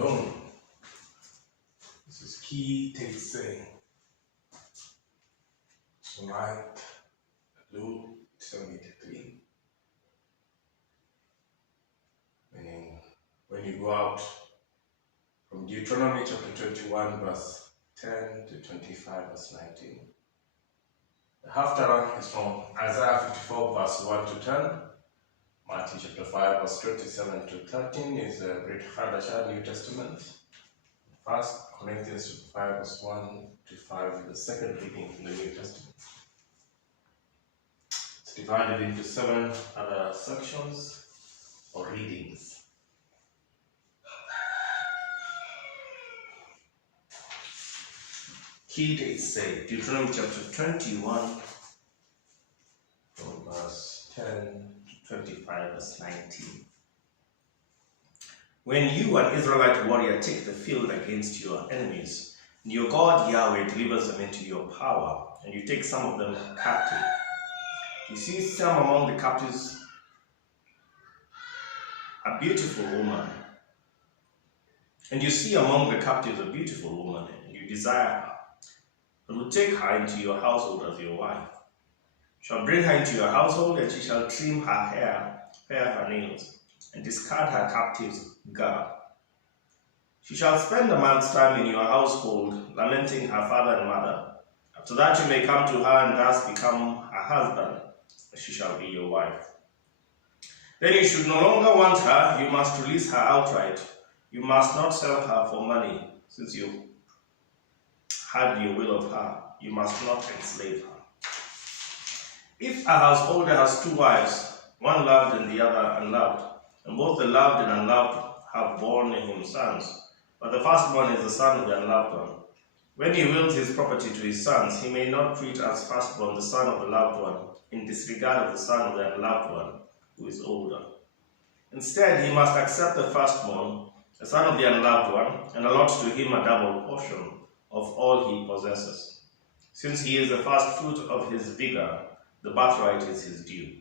Shalom. This is key Teitzei. Tonight, Luke 73. Meaning, when you go out from Deuteronomy chapter 21, verse 10 to 25, verse 19. The Haftarah is from Isaiah 54, verse 1 to 10. Matthew chapter 5, verse 27 to 13 is the Brit Chadashah, New Testament. 1 Corinthians 5, verse 1 to 5 is the second reading from the New Testament. It's divided into 7 other sections or readings. Key Teitzei, Deuteronomy chapter 21, from verse 10 to 25, verse 19. When you, an Israelite warrior, take the field against your enemies, and your God Yahweh delivers them into your power, and you take some of them captive. You see some among the captives, a beautiful woman, and you see among the captives a beautiful woman, and you desire her, and will take her into your household as your wife. You shall bring her into your household, and she shall trim her hair, pare her nails, and discard her captive's garb. She shall spend a month's time in your household, lamenting her father and mother. After that you may come to her and thus become her husband, and she shall be your wife. Then you should no longer want her, you must release her outright. You must not sell her for money, since you had your will of her. You must not enslave her. If a householder has 2 wives, one loved and the other unloved, and both the loved and unloved have borne him sons, but the firstborn is the son of the unloved one. When he wills his property to his sons, he may not treat as firstborn the son of the loved one, in disregard of the son of the unloved one, who is older. Instead, he must accept the firstborn, the son of the unloved one, and allot to him a double portion of all he possesses. Since he is the first fruit of his vigor, the birthright is his due.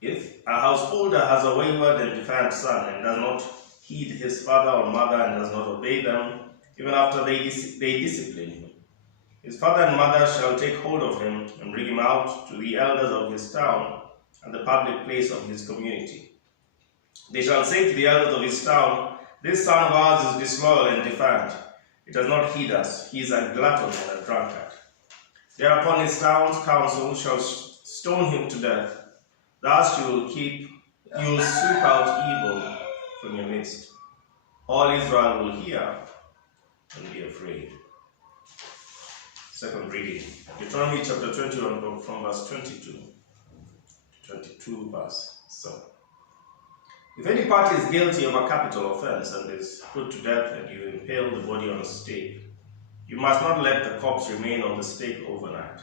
If a householder has a wayward and defiant son and does not heed his father or mother and does not obey them, even after they discipline him, his father and mother shall take hold of him and bring him out to the elders of his town and the public place of his community. They shall say to the elders of his town, "This son of ours is disloyal and defiant. He does not heed us. He is a glutton and a drunkard." Thereupon his town's council shall stone him to death. Thus you will sweep out evil from your midst. All Israel will hear and be afraid. Second reading, Deuteronomy chapter 21 from verse 22 to 22 verse 7. If any party is guilty of a capital offense and is put to death and you impale the body on a stake, you must not let the corpse remain on the stake overnight,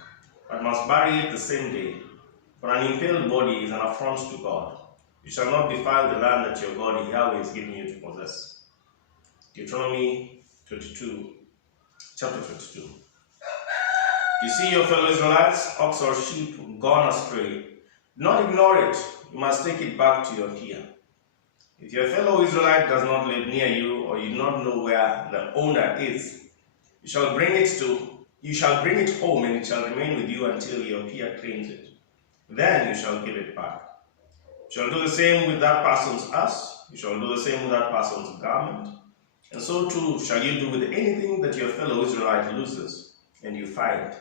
but must bury it the same day. For an impaled body is an affront to God. You shall not defile the land that your God Yahweh is giving you to possess. Deuteronomy chapter 22. You see your fellow Israelites, ox or sheep, gone astray. Do not ignore it. You must take it back to your care. If your fellow Israelite does not live near you, or you do not know where the owner is, you shall bring it home, and it shall remain with you until your peer claims it. Then you shall give it back. You shall do the same with that person's ass. You shall do the same with that person's garment. And so too shall you do with anything that your fellow Israelite loses, and you find.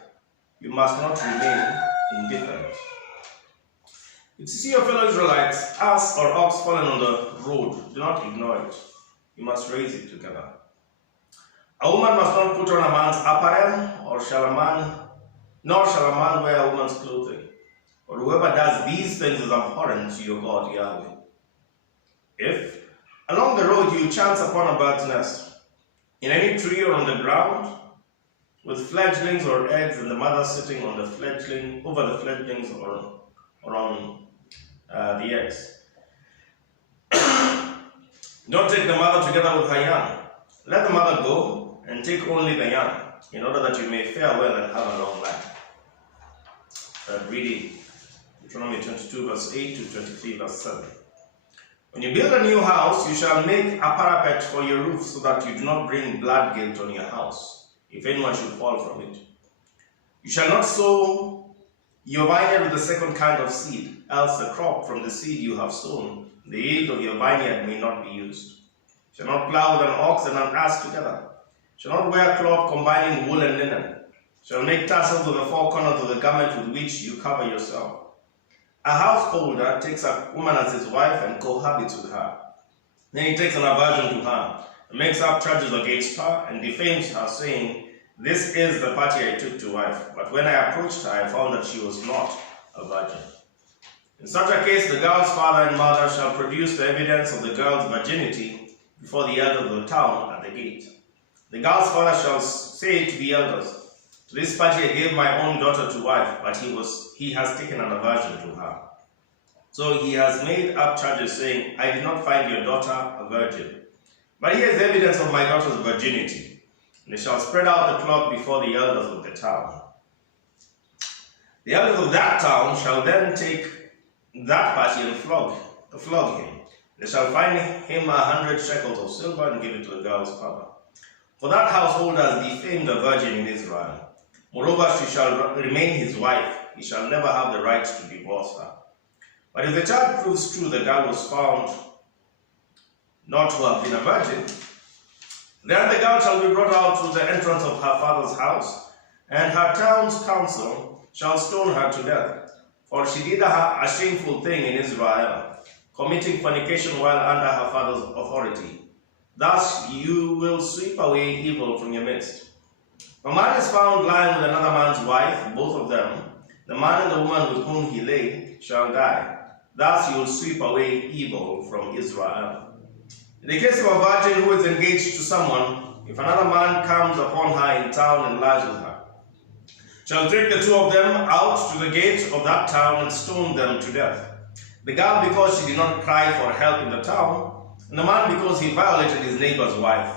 You must not remain indifferent. If you see your fellow Israelites, ass or ox fallen on the road, do not ignore it. You must raise it together. A woman must not put on a man's apparel, nor shall a man wear a woman's clothing. Or whoever does these things is abhorrent to your God Yahweh. If along the road you chance upon a bird's nest, in any tree or on the ground, with fledglings or eggs, and the mother sitting on the over the fledglings or on the eggs, don't take the mother together with her young. Let the mother go and take only the young, in order that you may fare well and have a long life. Reading Deuteronomy 22 verse 8 to 23 verse 7. When you build a new house, you shall make a parapet for your roof, so that you do not bring blood guilt on your house, if anyone should fall from it. You shall not sow your vineyard with the second kind of seed, else the crop from the seed you have sown, the yield of your vineyard may not be used. You shall not plow with an ox and an ass together. You shall not wear cloth combining wool and linen. You shall make tassels on the four corners of the garment with which you cover yourself. A householder takes a woman as his wife and cohabits with her. Then he takes an aversion to her, and makes up charges against her, and defames her, saying, "This is the party I took to wife, but when I approached her, I found that she was not a virgin." In such a case, the girl's father and mother shall produce the evidence of the girl's virginity before the elders of the town at the gate. The girl's father shall say to the elders, "To this party I gave my own daughter to wife, but he has taken an aversion to her. So he has made up charges, saying, I did not find your daughter a virgin. But here is evidence of my daughter's virginity." And they shall spread out the cloth before the elders of the town. The elders of that town shall then take that party and flog him. They shall fine him 100 shekels of silver and give it to the girl's father. For that household has defamed a virgin in Israel. Moreover, she shall remain his wife. He shall never have the right to divorce her. But if the child proves true, the girl was found not to have been a virgin, then the girl shall be brought out to the entrance of her father's house, and her town's council shall stone her to death. For she did a shameful thing in Israel, committing fornication while under her father's authority. Thus you will sweep away evil from your midst. If a man is found lying with another man's wife, both of them, the man and the woman with whom he lay, shall die. Thus you will sweep away evil from Israel. In the case of a virgin who is engaged to someone, if another man comes upon her in town and lies with her, shall take the two of them out to the gate of that town and stone them to death. The girl because she did not cry for help in the town, and the man because he violated his neighbor's wife.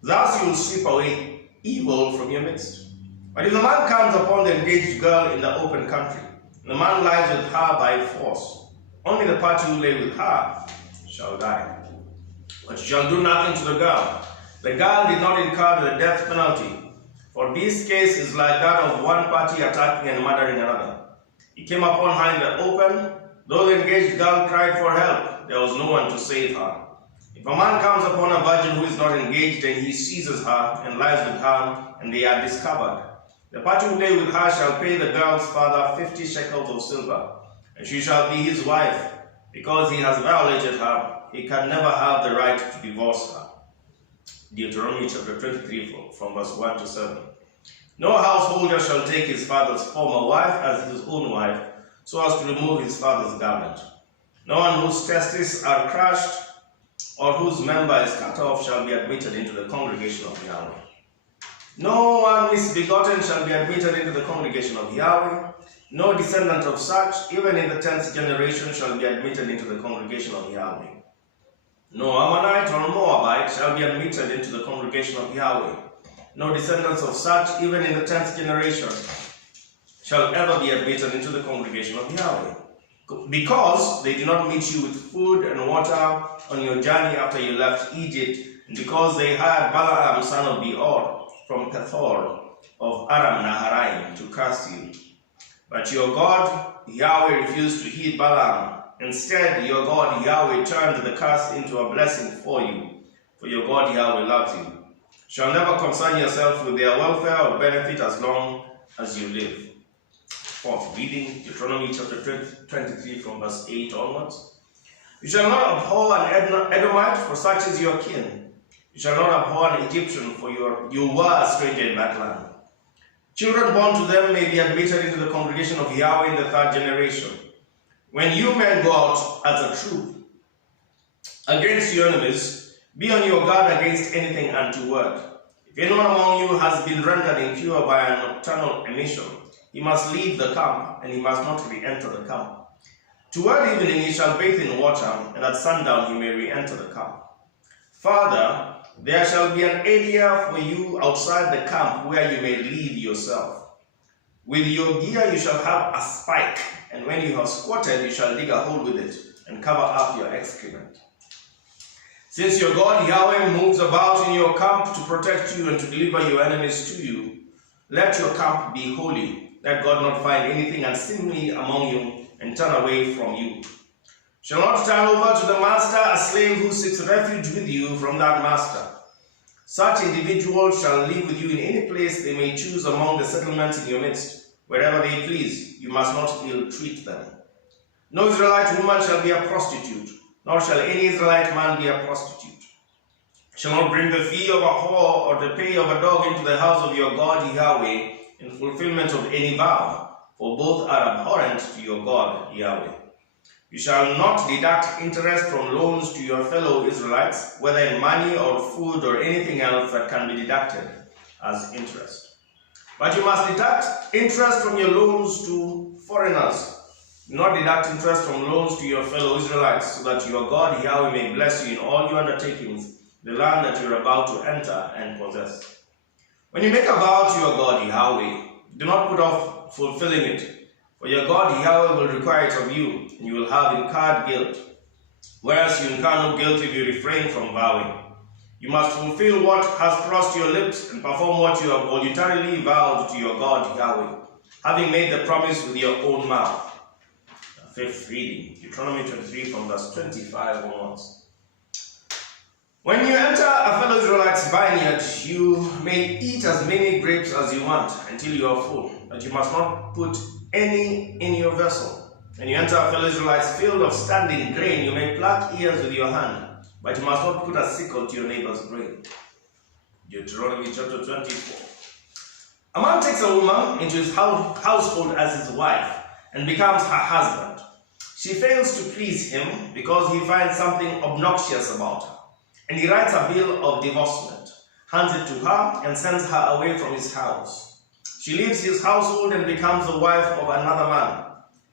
Thus you will sweep away evil from your midst. But if the man comes upon the engaged girl in the open country, and the man lies with her by force, only the party who lay with her shall die. But you shall do nothing to the girl. The girl did not incur the death penalty, for this case is like that of one party attacking and murdering another. He came upon her in the open. Though the engaged girl cried for help, there was no one to save her. If a man comes upon a virgin who is not engaged, and he seizes her and lies with her, and they are discovered, the party who lay with her shall pay the girl's father 50 shekels of silver, and she shall be his wife. Because he has violated her, he can never have the right to divorce her. Deuteronomy chapter 23 from verse 1 to 7. No householder shall take his father's former wife as his own wife, so as to remove his father's garment. No one whose testes are crushed or whose member is cut off shall be admitted into the congregation of Yahweh. No one misbegotten shall be admitted into the congregation of Yahweh. No descendant of such, even in the 10th generation, shall be admitted into the congregation of Yahweh. No Ammonite or Moabite shall be admitted into the congregation of Yahweh. No descendants of such, even in the 10th generation, shall ever be admitted into the congregation of Yahweh. Because they did not meet you with food and water on your journey after you left Egypt, and because they hired Balaam son of Beor from Pethor of Aram Naharaim to curse you. But your God Yahweh refused to heed Balaam. Instead, your God Yahweh turned the curse into a blessing for you, for your God Yahweh loves you. You shall never concern yourself with their welfare or benefit as long as you live. Fourth reading, Deuteronomy chapter 23 from verse 8 onwards. You shall not abhor an Edomite, for such is your kin. You shall not abhor an Egyptian, for you were a stranger in that land. Children born to them may be admitted into the congregation of Yahweh in the 3rd generation. When you men go out as a troop against your enemies, be on your guard against anything untoward. If anyone among you has been rendered impure by a nocturnal emission, he must leave the camp, and he must not re-enter the camp. Toward evening he shall bathe in water, and at sundown he may re-enter the camp. Further, there shall be an area for you outside the camp where you may leave yourself. With your gear you shall have a spike, and when you have squatted you shall dig a hole with it. and cover up your excrement. Since your God Yahweh moves about in your camp to protect you and to deliver your enemies to you, let your camp be holy. Let God not find anything unseemly among you and turn away from you. Shall not turn over to the master a slave who seeks refuge with you from that master. Such individuals shall live with you in any place they may choose among the settlements in your midst. Wherever they please, you must not ill-treat them. No Israelite woman shall be a prostitute, nor shall any Israelite man be a prostitute. Shall not bring the fee of a whore or the pay of a dog into the house of your God Yahweh in fulfillment of any vow, for both are abhorrent to your God Yahweh. You shall not deduct interest from loans to your fellow Israelites, whether in money or food or anything else that can be deducted as interest. But you must deduct interest from your loans to foreigners. Do not deduct interest from loans to your fellow Israelites, so that your God Yahweh may bless you in all your undertakings, the land that you are about to enter and possess. When you make a vow to your God Yahweh, do not put off fulfilling it, for your God Yahweh will require it of you, and you will have incurred guilt, whereas you incur no guilt if you refrain from vowing. You must fulfill what has crossed your lips and perform what you have voluntarily vowed to your God Yahweh, having made the promise with your own mouth. Fifth reading, Deuteronomy 23 from verse 25 onwards. When you enter a fellow Israelite's vineyard, you may eat as many grapes as you want until you are full, but you must not put any in your vessel. When you enter a fellow Israelite's field of standing grain, you may pluck ears with your hand, but you must not put a sickle to your neighbor's grain. Deuteronomy chapter 24. A man takes a woman into his household as his wife and becomes her husband. She fails to please him because he finds something obnoxious about her, and he writes a bill of divorcement, hands it to her, and sends her away from his house. She leaves his household and becomes the wife of another man.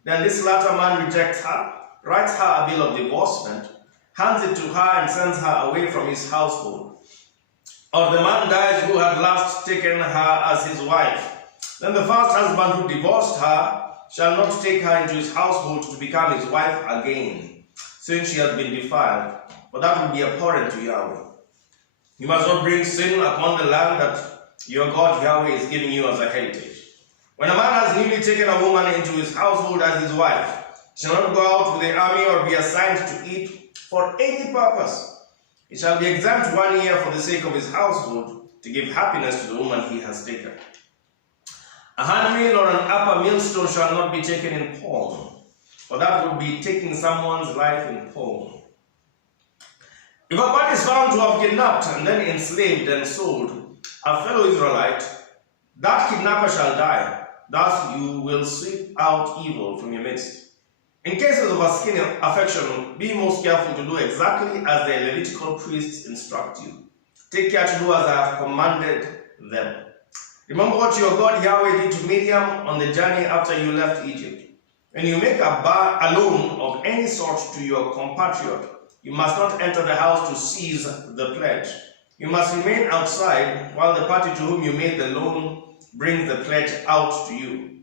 Then this latter man rejects her, writes her a bill of divorcement, hands it to her, and sends her away from his household. Or the man dies who had last taken her as his wife. Then the first husband who divorced her shall not take her into his household to become his wife again, since she has been defiled, for that would be abhorrent to Yahweh. You must not bring sin upon the land that your God Yahweh is giving you as a heritage. When a man has newly taken a woman into his household as his wife, he shall not go out with the army or be assigned to eat for any purpose. He shall be exempt 1 year for the sake of his household, to give happiness to the woman he has taken. A handmill or an upper millstone shall not be taken in pawn, for that would be taking someone's life in pawn. If a man is found to have kidnapped and then enslaved and sold a fellow Israelite, that kidnapper shall die. Thus you will sweep out evil from your midst. In cases of a skin affection, be most careful to do exactly as the Levitical priests instruct you. Take care to do as I have commanded them. Remember what your God Yahweh did to Miriam on the journey after you left Egypt. When you make a loan of any sort to your compatriot, you must not enter the house to seize the pledge. You must remain outside while the party to whom you made the loan brings the pledge out to you.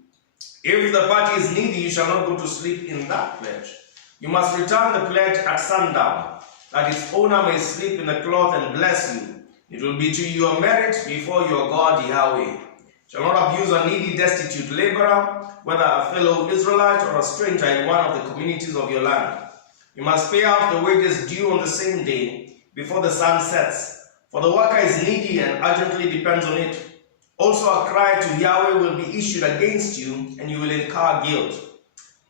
If the party is needy, you shall not go to sleep in that pledge. You must return the pledge at sundown, that its owner may sleep in the cloth and bless you. It will be to your merit before your God Yahweh. Shall not abuse a needy, destitute laborer, whether a fellow Israelite or a stranger in one of the communities of your land. You must pay out the wages due on the same day, before the sun sets, for the worker is needy and urgently depends on it. Also a cry to Yahweh will be issued against you, and you will incur guilt.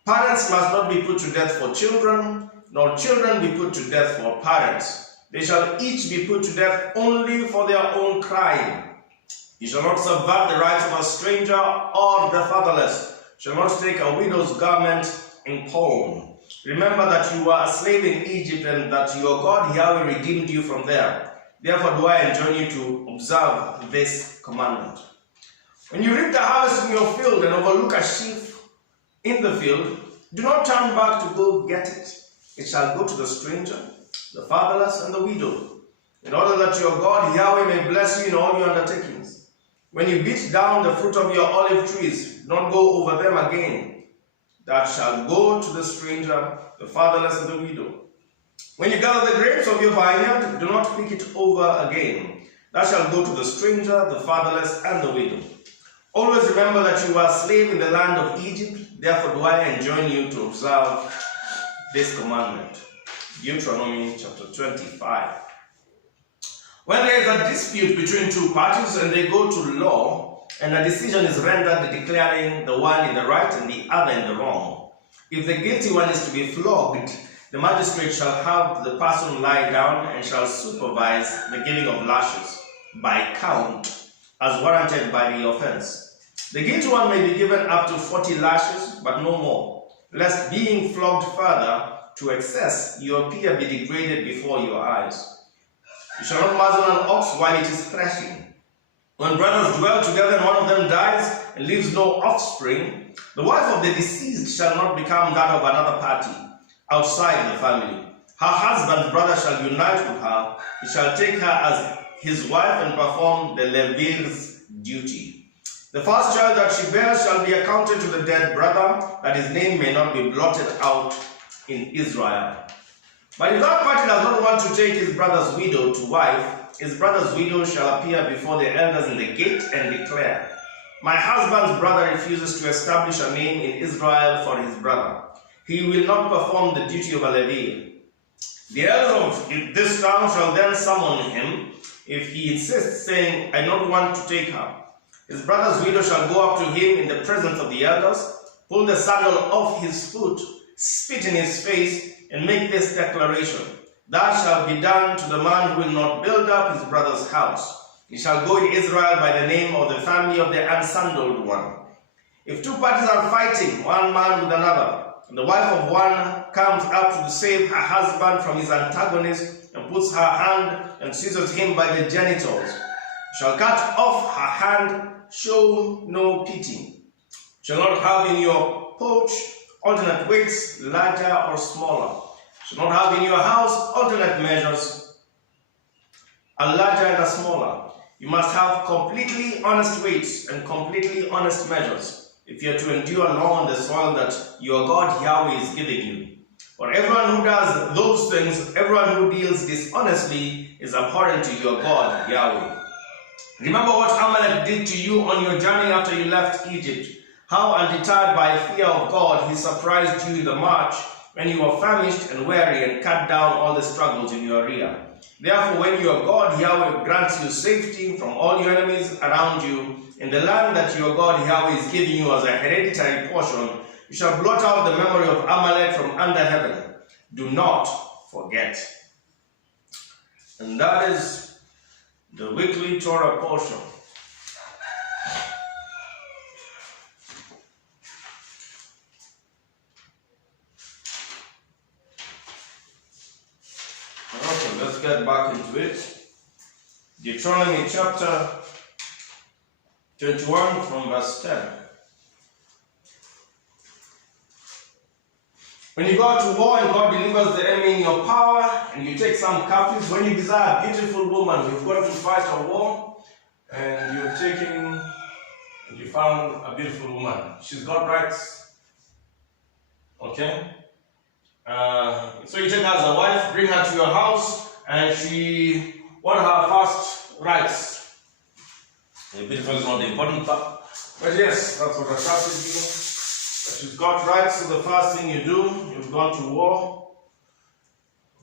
Parents must not be put to death for children, nor children be put to death for parents. They shall each be put to death only for their own crime. You shall not subvert the rights of a stranger or the fatherless. Shall not take a widow's garment in pawn. Remember that you were a slave in Egypt, and that your God Yahweh redeemed you from there. Therefore do I enjoin you to observe this commandment. When you reap the harvest in your field and overlook a sheaf in the field, do not turn back to go get it. It shall go to the stranger, the fatherless, and the widow, in order that your God Yahweh may bless you in all your undertakings. When you beat down the fruit of your olive trees, do not go over them again. that shall go to the stranger, the fatherless, and the widow. When you gather the grapes of your vineyard, do not pick it over again. Thou shalt go to the stranger, the fatherless, and the widow. Always remember that you were a slave in the land of Egypt. Therefore do I enjoin you to observe this commandment. Deuteronomy chapter 25. When there is a dispute between two parties and they go to law, and a decision is rendered declaring the one in the right and the other in the wrong, if the guilty one is to be flogged, the magistrate shall have the person lie down and shall supervise the giving of lashes by count as warranted by the offense. The guilty one may be given up to 40 lashes, but no more, lest being flogged further to excess, your peer be degraded before your eyes. You shall not muzzle an ox while it is threshing. When brothers dwell together and one of them dies and leaves no offspring, the wife of the deceased shall not become that of another party outside the family. Her husband's brother shall unite with her. He shall take her as his wife and perform the levir's duty. The first child that she bears shall be accounted to the dead brother, that his name may not be blotted out in Israel. But if that party does not want to take his brother's widow to wife, his brother's widow shall appear before the elders in the gate and declare, my husband's brother refuses to establish a name in Israel for his brother. He will not perform the duty of a Levir. The elders of this town shall then summon him if he insists, saying, I don't want to take her. His brother's widow shall go up to him in the presence of the elders, pull the sandal off his foot, spit in his face, and make this declaration. That shall be done to the man who will not build up his brother's house. He shall go in Israel by the name of the family of the unsandaled one. If two parties are fighting, one man with another, and the wife of one comes up to save her husband from his antagonist, and puts her hand and seizes him by the genitals, you shall cut off her hand, show no pity. You shall not have in your pouch alternate weights, larger or smaller. You shall not have in your house alternate measures, a larger and a smaller. You must have completely honest weights and completely honest measures, if you are to endure long on the soil that your God Yahweh is giving you. For everyone who does those things, everyone who deals dishonestly, is abhorrent to your God Yahweh. Remember what Amalek did to you on your journey after you left Egypt. How, undeterred by fear of God, he surprised you in the march when you were famished and weary and cut down all the struggles in your rear. Therefore, when your God Yahweh grants you safety from all your enemies around you, in the land that your God Yahweh is giving you as a hereditary portion, you shall blot out the memory of Amalek from under heaven. Do not forget. And that is the weekly Torah portion. Okay, let's get back into it. Deuteronomy chapter 21 from verse 10. When you go out to war and God delivers the enemy in your power, and you take some captives, when you desire a beautiful woman, you've gone to fight a war, and you're taking, and you found a beautiful woman. She's got rights. Okay? So you take her as a wife, bring her to your house, and what are her first rights? The beautiful is not the important part. But yes, that's what attracted you. But she's got rights, so the first thing you do, you've gone to war,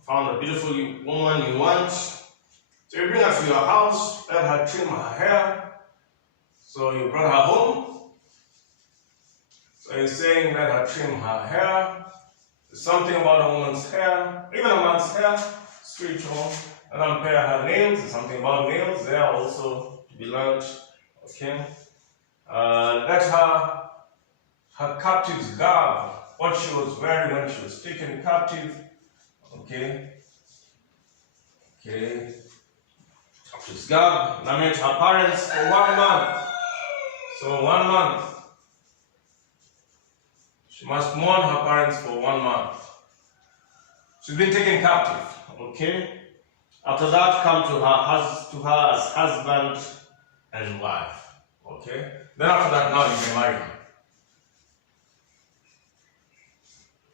found a beautiful woman you want. So you bring her to your house, let her trim her hair. So you brought her home. So you're saying let her trim her hair. There's something about a woman's hair, even a man's hair, spiritual. And unpair her nails. There's something about nails there also to be learned. Okay. Let her captive's garb, what she was wearing when she was taken captive. Okay. Okay. Captive's garb. Lament her parents for 1 month. So 1 month. She must mourn her parents for 1 month. She's been taken captive. Okay. After that, come to her as husband and wife. Okay? Then after that, now you can marry her.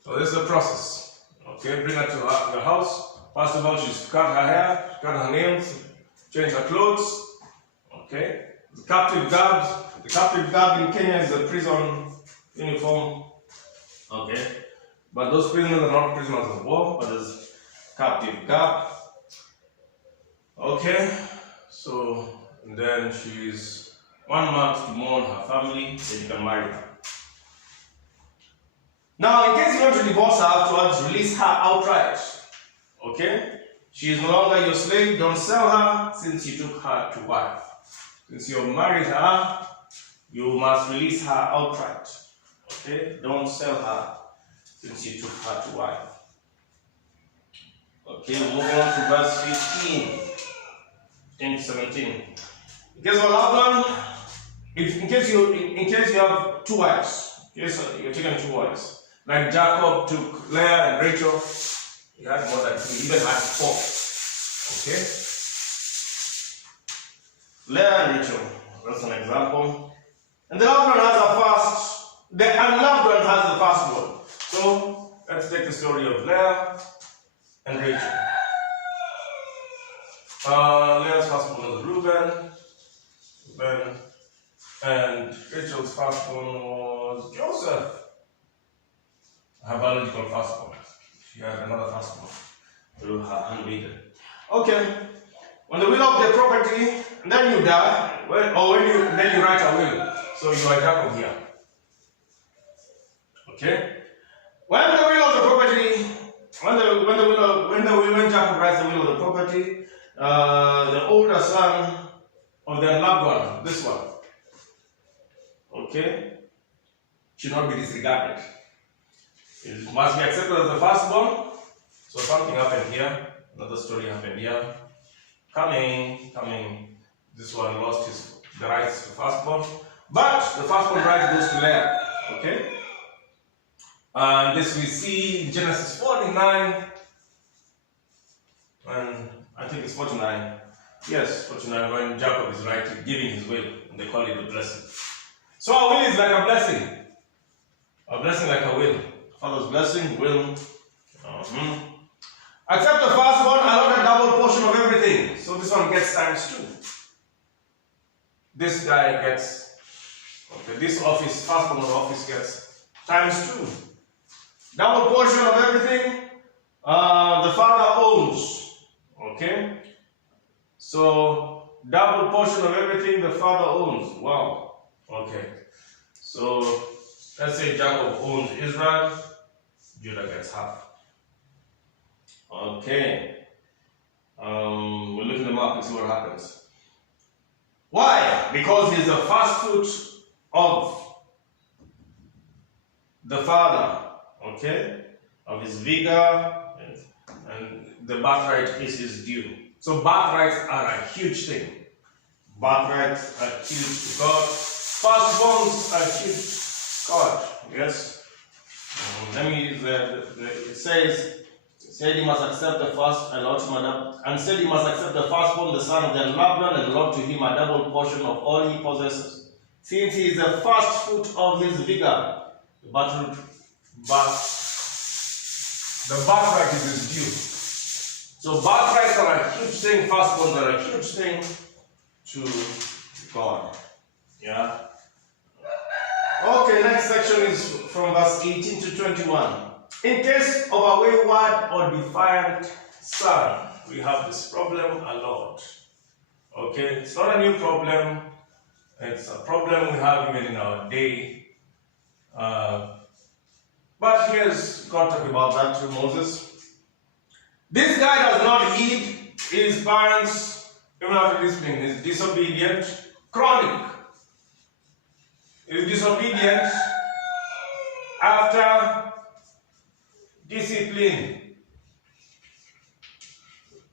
So this is the process. Okay, bring her to the house. First of all, she's cut her hair, cut her nails, change her clothes. Okay, the captive guard in Kenya is a prison uniform. Okay, but those prisoners are not prisoners of war, but there's captive guard. Okay, so and then she's 1 month to mourn her family, then you can marry her. Now, in case you want to divorce her afterwards, release her outright. Okay? She is no longer your slave. Don't sell her since you took her to wife. Since you have married her, you must release her outright. Okay? Don't sell her since you took her to wife. Okay, move on to verse 15 to 17. In case of a loved one, in case you have two wives, yes, you're taking two wives. Like Jacob took Leah and Rachel, he had more than two, he even had 4. Okay? Leah and Rachel, that's an example. And the loved one has a first, the unloved one has the firstborn. So let's take the story of Leah and Rachel. Leah's firstborn was Reuben, and Rachel's firstborn was Joseph. Her biological firstborn. She had another firstborn through her handmaiden. Okay. On the will of the property, and then you die, then you write a will. So you are Jacob here. Okay. When the will of the property, when Jacob writes the will of the property, the older son of the loved one, this one, okay, should not be disregarded. It must be accepted as the firstborn. So something happened here. Another story happened here. Coming. This one lost the rights to firstborn. But the firstborn right goes to Leah. Okay? And this we see in Genesis 49. And I think it's 49. Yes, 49, when Jacob is writing, giving his will. And they call it a blessing. So a will is like a blessing. A blessing like a will. Father's blessing, will. Accept the firstborn, allot a double portion of everything. So this one gets ×2. This guy gets, okay, this office, firstborn of the office gets ×2. Double portion of everything, the father owns. Okay? So, double portion of everything the father owns. Wow. Okay. So, let's say Jacob owns Israel. Judah gets half. Okay. We'll look in the map and see what happens. Why? Because he's the first fruit of the father. Okay? Of his vigor. And the birthright is his due. So birthrights are a huge thing. Birthrights are huge to God. Firstborns are huge to God. Yes? Let me use it said he must accept the first and allot him and said he must accept the firstborn, the son of the loved one, and allot to him a double portion of all he possesses. Since he is the first fruit of his vigor, the birthright is his due. So birthrights are a huge thing, firstborns are a huge thing to God. Yeah. Okay, next section is from verse 18 to 21. In case of a wayward or defiant son, we have this problem a lot. Okay, it's not a new problem. It's a problem we have even in our day. But here's God talking about that to Moses. This guy does not heed his parents even after discipline. He's disobedient, chronic. He's disobedient after discipline.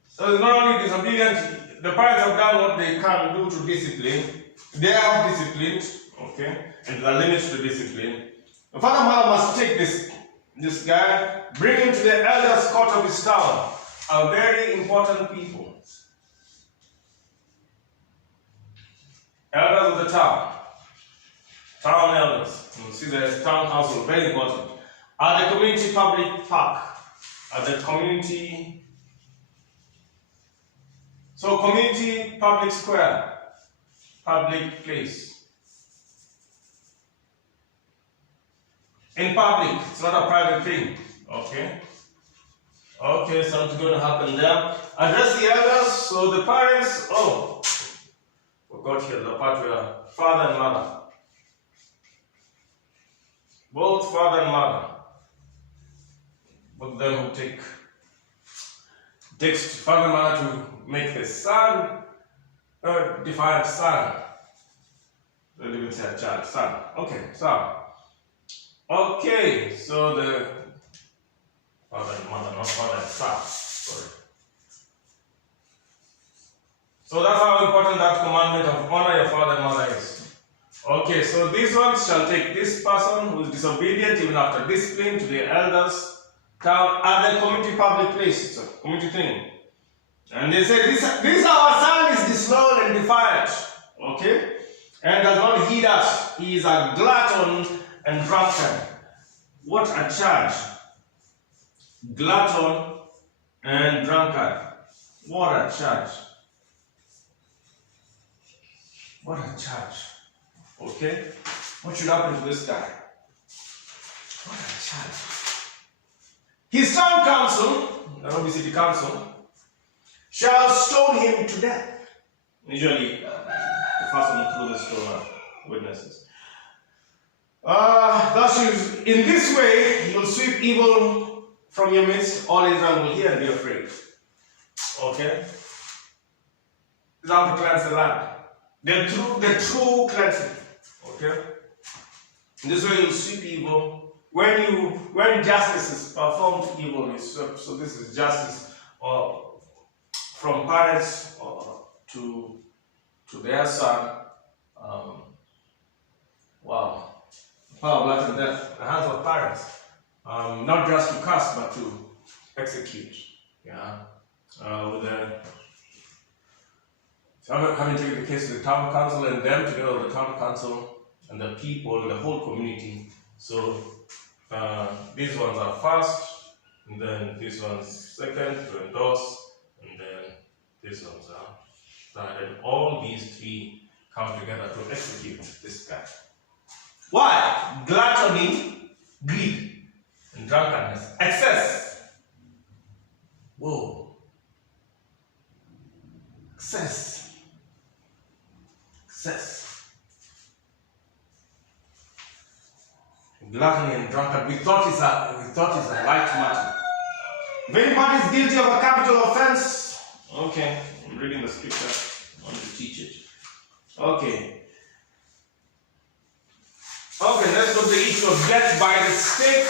So it's not only disobedient, the parents have done what they can do to discipline. They have disciplined, okay, and there are limits to discipline. The father and mother must take this guy, bring him to the elders' court of his town, a very important people. Elders of the town elders. You see the town council, very important. At the community public park. At the community. So community public square. Public place. In public. It's not a private thing. Okay. Okay, something's going to happen there. Address the elders. So the parents. Oh. Forgot here the part where father and mother. Both father and mother. Both of them who takes father and mother to make the son a defiant son. They don't even say a child, son. Okay, son. Okay, so the father and mother, not father and son. Sorry. So that's how important that commandment of honor your father and mother is. Okay, so these ones shall take this person who is disobedient even after discipline to the elders down at the community public place. It's a community thing. And they say, this our son is disloyal and defiant. Okay? And does not heed us. He is a glutton and drunkard. What a charge. Glutton and drunkard. What a charge. What a charge. Okay? What should happen to this guy? What a charge. His town council, Nairobi City Council, shall stone him to death. Usually, the first one through the stone are witnesses. In this way, you will sweep evil from your midst. All Israel will hear and be afraid. Okay? This is how to cleanse the land. The true cleansing. Okay? In this way, you will sweep evil. When justice is performed, evil is swept. So this is justice from parents to their son. Wow. Power of life and death, the hands of parents. Not just to curse, but to execute. Yeah. Having taken the case to the town council and them together with the town council and the people, the whole community. So these ones are first, and then these ones second to endorse, and then these ones are third. And all these three come together to execute this guy. Why? Gluttony, greed, and drunkenness. Excess. Whoa. Excess. Excess. Gluttony and drunkard. We thought it's a light matter. If anybody is guilty of a capital offense, okay, I'm reading the scripture. I want to teach it. Okay. Okay, let's go to the issue of death by the stake.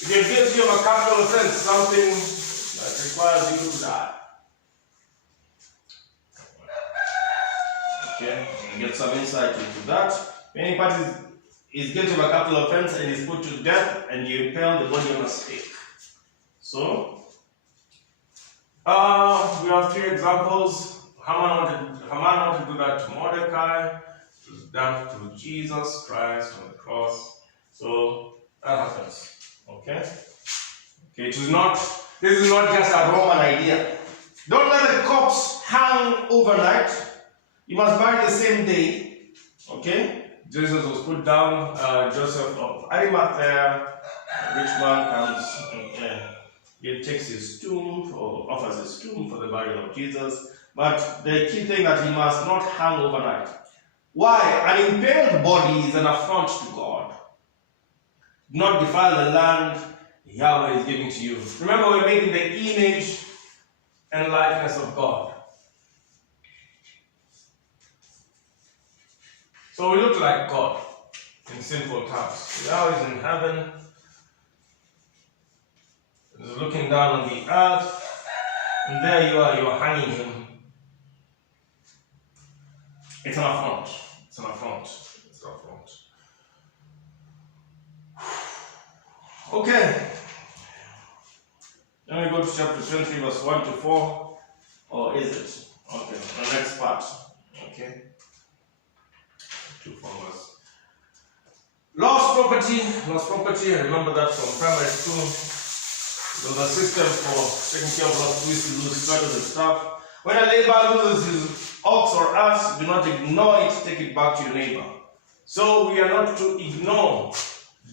If you're guilty of a capital offense, something that requires you to die. Okay, you get some insight into that. If anybody is guilty of a capital offense and is put to death, and you impale the body on a stake. So, we have three examples. Haman wanted to do that to Mordecai. It was done to Jesus Christ on the cross. So that happens. Okay? Okay, this is not just a Roman idea. Don't let the corpse hang overnight. You must bury the same day. Okay? Jesus was put down, Joseph of Arimathea, a rich man comes and he takes his tomb, or offers his tomb for the burial of Jesus. But the key thing that he must not hang overnight. Why? An impaled body is an affront to God. Do not defile the land Yahweh is giving to you. Remember, we're made in the image and likeness of God. So we look like God in simple terms. Yahweh is in heaven. He's looking down on the earth. And there you are hanging him. It's an affront. It's an affront. It's an affront. Okay. Then we go to chapter 23, verse 1 to 4. Or is it? Okay, the next part. Okay. 2 4 verse. Lost property, I remember that from primary school. There was a system for taking care of lost. We used to lose feathers and stuff. When a neighbor loses his ox or ass, do not ignore it, take it back to your neighbor. So we are not to ignore.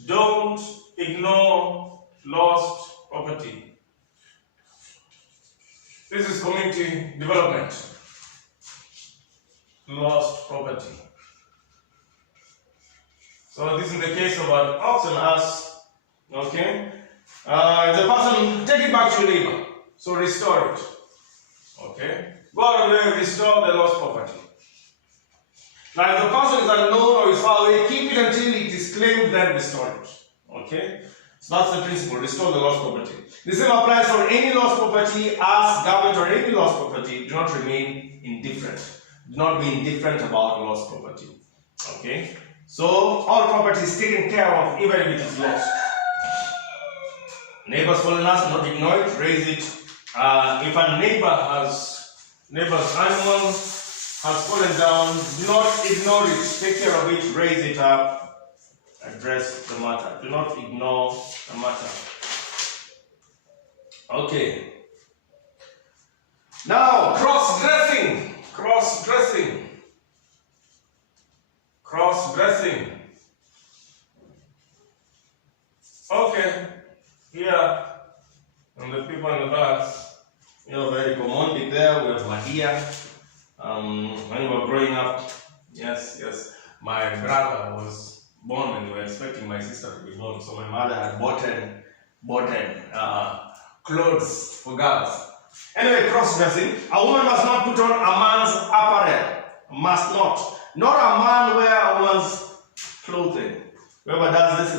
Don't ignore lost property. This is community development. Lost property. So this is the case of an ox and ass. Okay? If the person, take it back to your neighbor. So restore it. Okay? Go out of the way, restore the lost property. Now if the person is unknown or is far away, keep it until it is claimed, then restore it. Okay? So that's the principle, restore the lost property. The same applies for any lost property, ass, garment, or any lost property. Do not remain indifferent. Do not be indifferent about lost property. Okay? So all property is taken care of even if it is lost. Neighbor's fallen ass, do not ignore it, raise it. If a neighbor's animal has fallen down, do not ignore it. Take care of it, raise it up, address the matter. Do not ignore the matter. Okay. Now, cross-dressing. Cross-dressing. Cross-dressing. Okay. Here, and the people in the backs, we have very common there, we have Madia. When we were growing up, yes, my brother was born and we were expecting my sister to be born, so my mother had bought clothes for girls. Anyway, cross-dressing. A woman must not put on a man's apparel. Must not. Not a man wear a woman's clothing. Whoever does this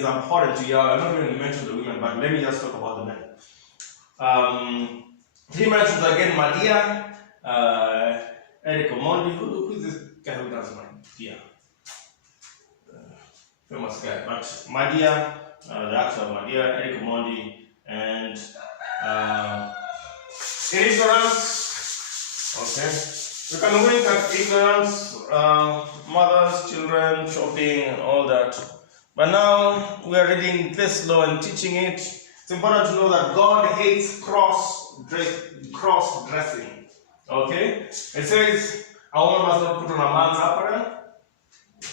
is abhorrent to you. I'm not going to mention the women, but let me just talk about the men. He mentions again Madia, Eric Omondi. Who is this guy who does Madia? Famous guy. But Madia, the actor of Madia, Eric Omondi, and in ignorance, okay. You can wink at ignorance, mothers, children, shopping, and all that. But now we are reading this law and teaching it. It's important to know that God hates cross-dressing. Okay? It says a woman must not put on a man's apparel.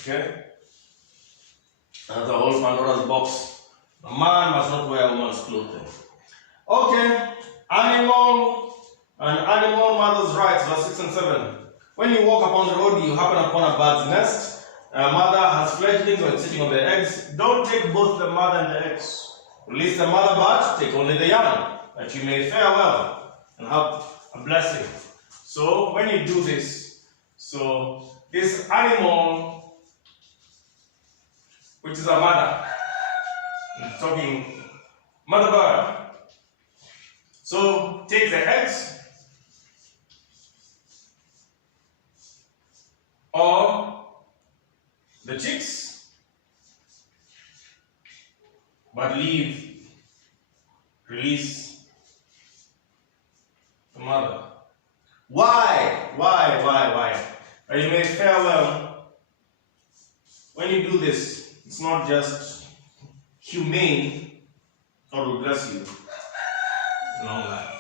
Okay? That's the whole Pandora's box. A man must not wear a woman's clothing. Okay. Animal mother's rights, verse 6 and 7. When you walk upon the road, you happen upon a bird's nest. A mother has fledglings or is sitting on the eggs. Don't take both the mother and the eggs. Release the mother bird, take only the young, that you may fare well and have a blessing. So when you do this, so this animal, which is a mother, I'm talking mother bird. So take the eggs, or the chicks, but release the mother. Why? And you may fare well. When you do this, it's not just humane, God will bless you long life.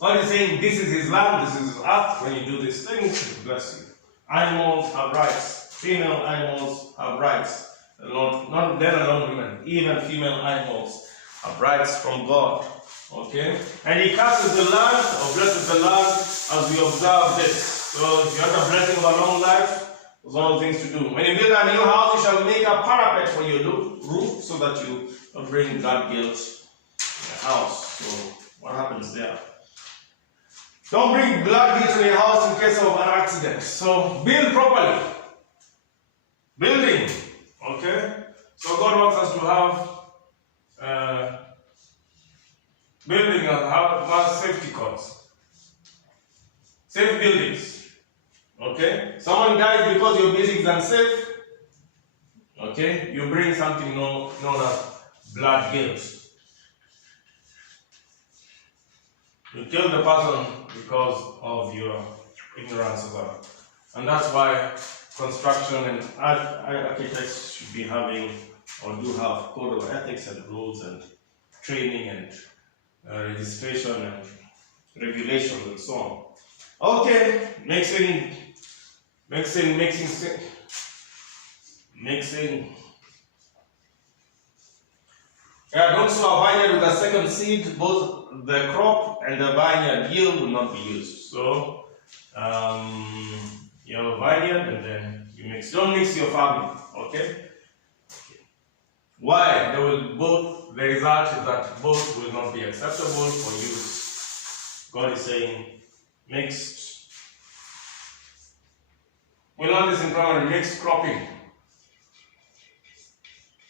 God is saying this is His land, this is His earth. When you do these things, He will bless you. Animals have rights. Female animals have rights. Not let alone women. Even female animals have rights from God. Okay? And He curses the land or blesses the land as we observe this. So if you want a blessing of a long life, there's one of the things to do. When you build a new house, you shall make a parapet for your roof so that you don't bring blood guilt in your house. So what happens there? Don't bring blood guilt in your house in case of an accident. So build properly. Building. Okay? So God wants us to have building and have safety codes. Safe buildings. Okay? Someone dies because your building is unsafe. Okay? You bring something known as blood guilt. You kill the person because of your ignorance of God. And that's why construction and architects should be having or do have code of ethics and rules and training and registration and regulations and so on. Okay, mixing. Yeah, don't sow a vineyard with a second seed. Both the crop and the vineyard yield will not be used. So, you have a vineyard and then you mix. Don't mix your farming, okay? Why? The result is that both will not be acceptable for use. God is saying mixed. We learn this in primary, mixed cropping.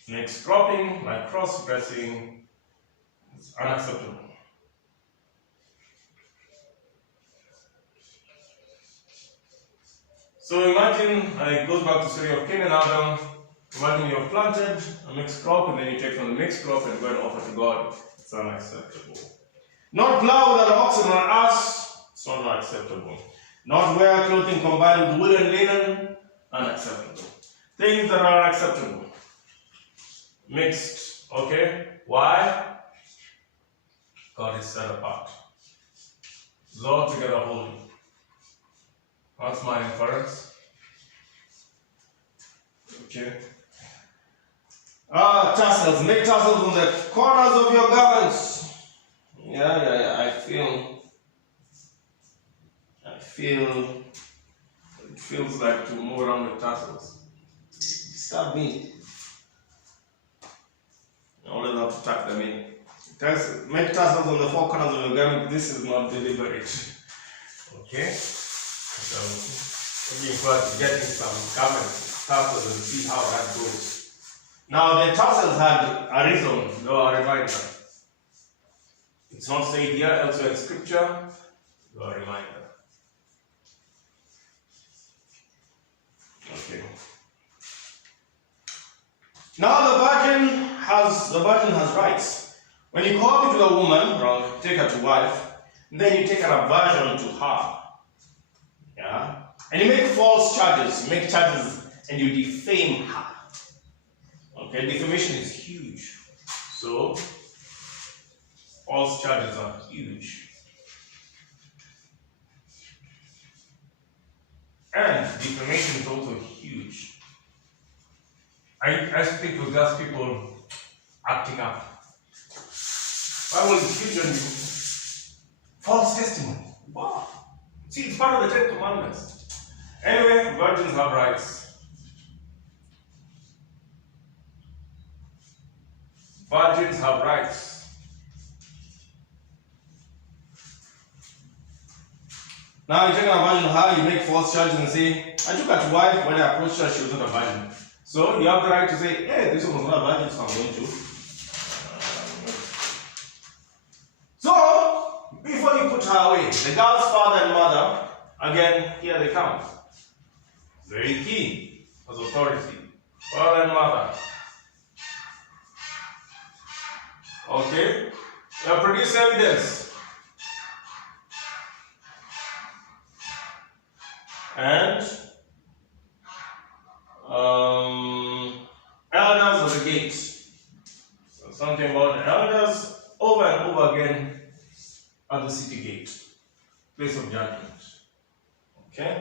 Mixed cropping, like cross-dressing, is unacceptable. So imagine, it goes back to the story of Cain and Adam. Imagine you have planted a mixed crop and then you take from the mixed crop and go and offer to God. It's unacceptable. Not plow with an oxen or an ass, it's not acceptable. Not wear clothing combined with wool and linen, unacceptable. Things that are unacceptable. Mixed, okay? Why? God is set apart. It's all together holy. That's my inference. Okay. Tassels. Make tassels on the corners of your garments. Yeah. I feel it feels like to move around with tassels. Stab me. I always have to tuck them in. Make tassels on the four corners of your garment. This is not deliberate. Okay? So, looking forward to getting some garments, tassels, and see how that goes. Now, the tassels had a reason, though a reminder. It's not said here, elsewhere in scripture, though a reminder. Okay. Now the virgin has rights. When you cohabit with a woman, or take her to wife, then you take an aversion to her. Yeah? And you make false charges, and you defame her. Okay, defamation is huge. So, false charges are huge. And defamation is also huge. I speak with just people acting up. Why will children use false testimony? Wow. See, it's part of the Ten Commandments. Anyway, virgins have rights. Virgins have rights. Now you take a virgin to her, you make false charges and say, I took her to wife. When I approached her, she was not a virgin. So you have the right to say, hey, this one was not a virgin, so I'm going to. So, before you put her away, the girl's father and mother, again, here they come. Very key as authority. Father and mother. Okay? Now produce evidence. And elders of the gate. So something about the elders over and over again at the city gate. Place of judgment. Okay?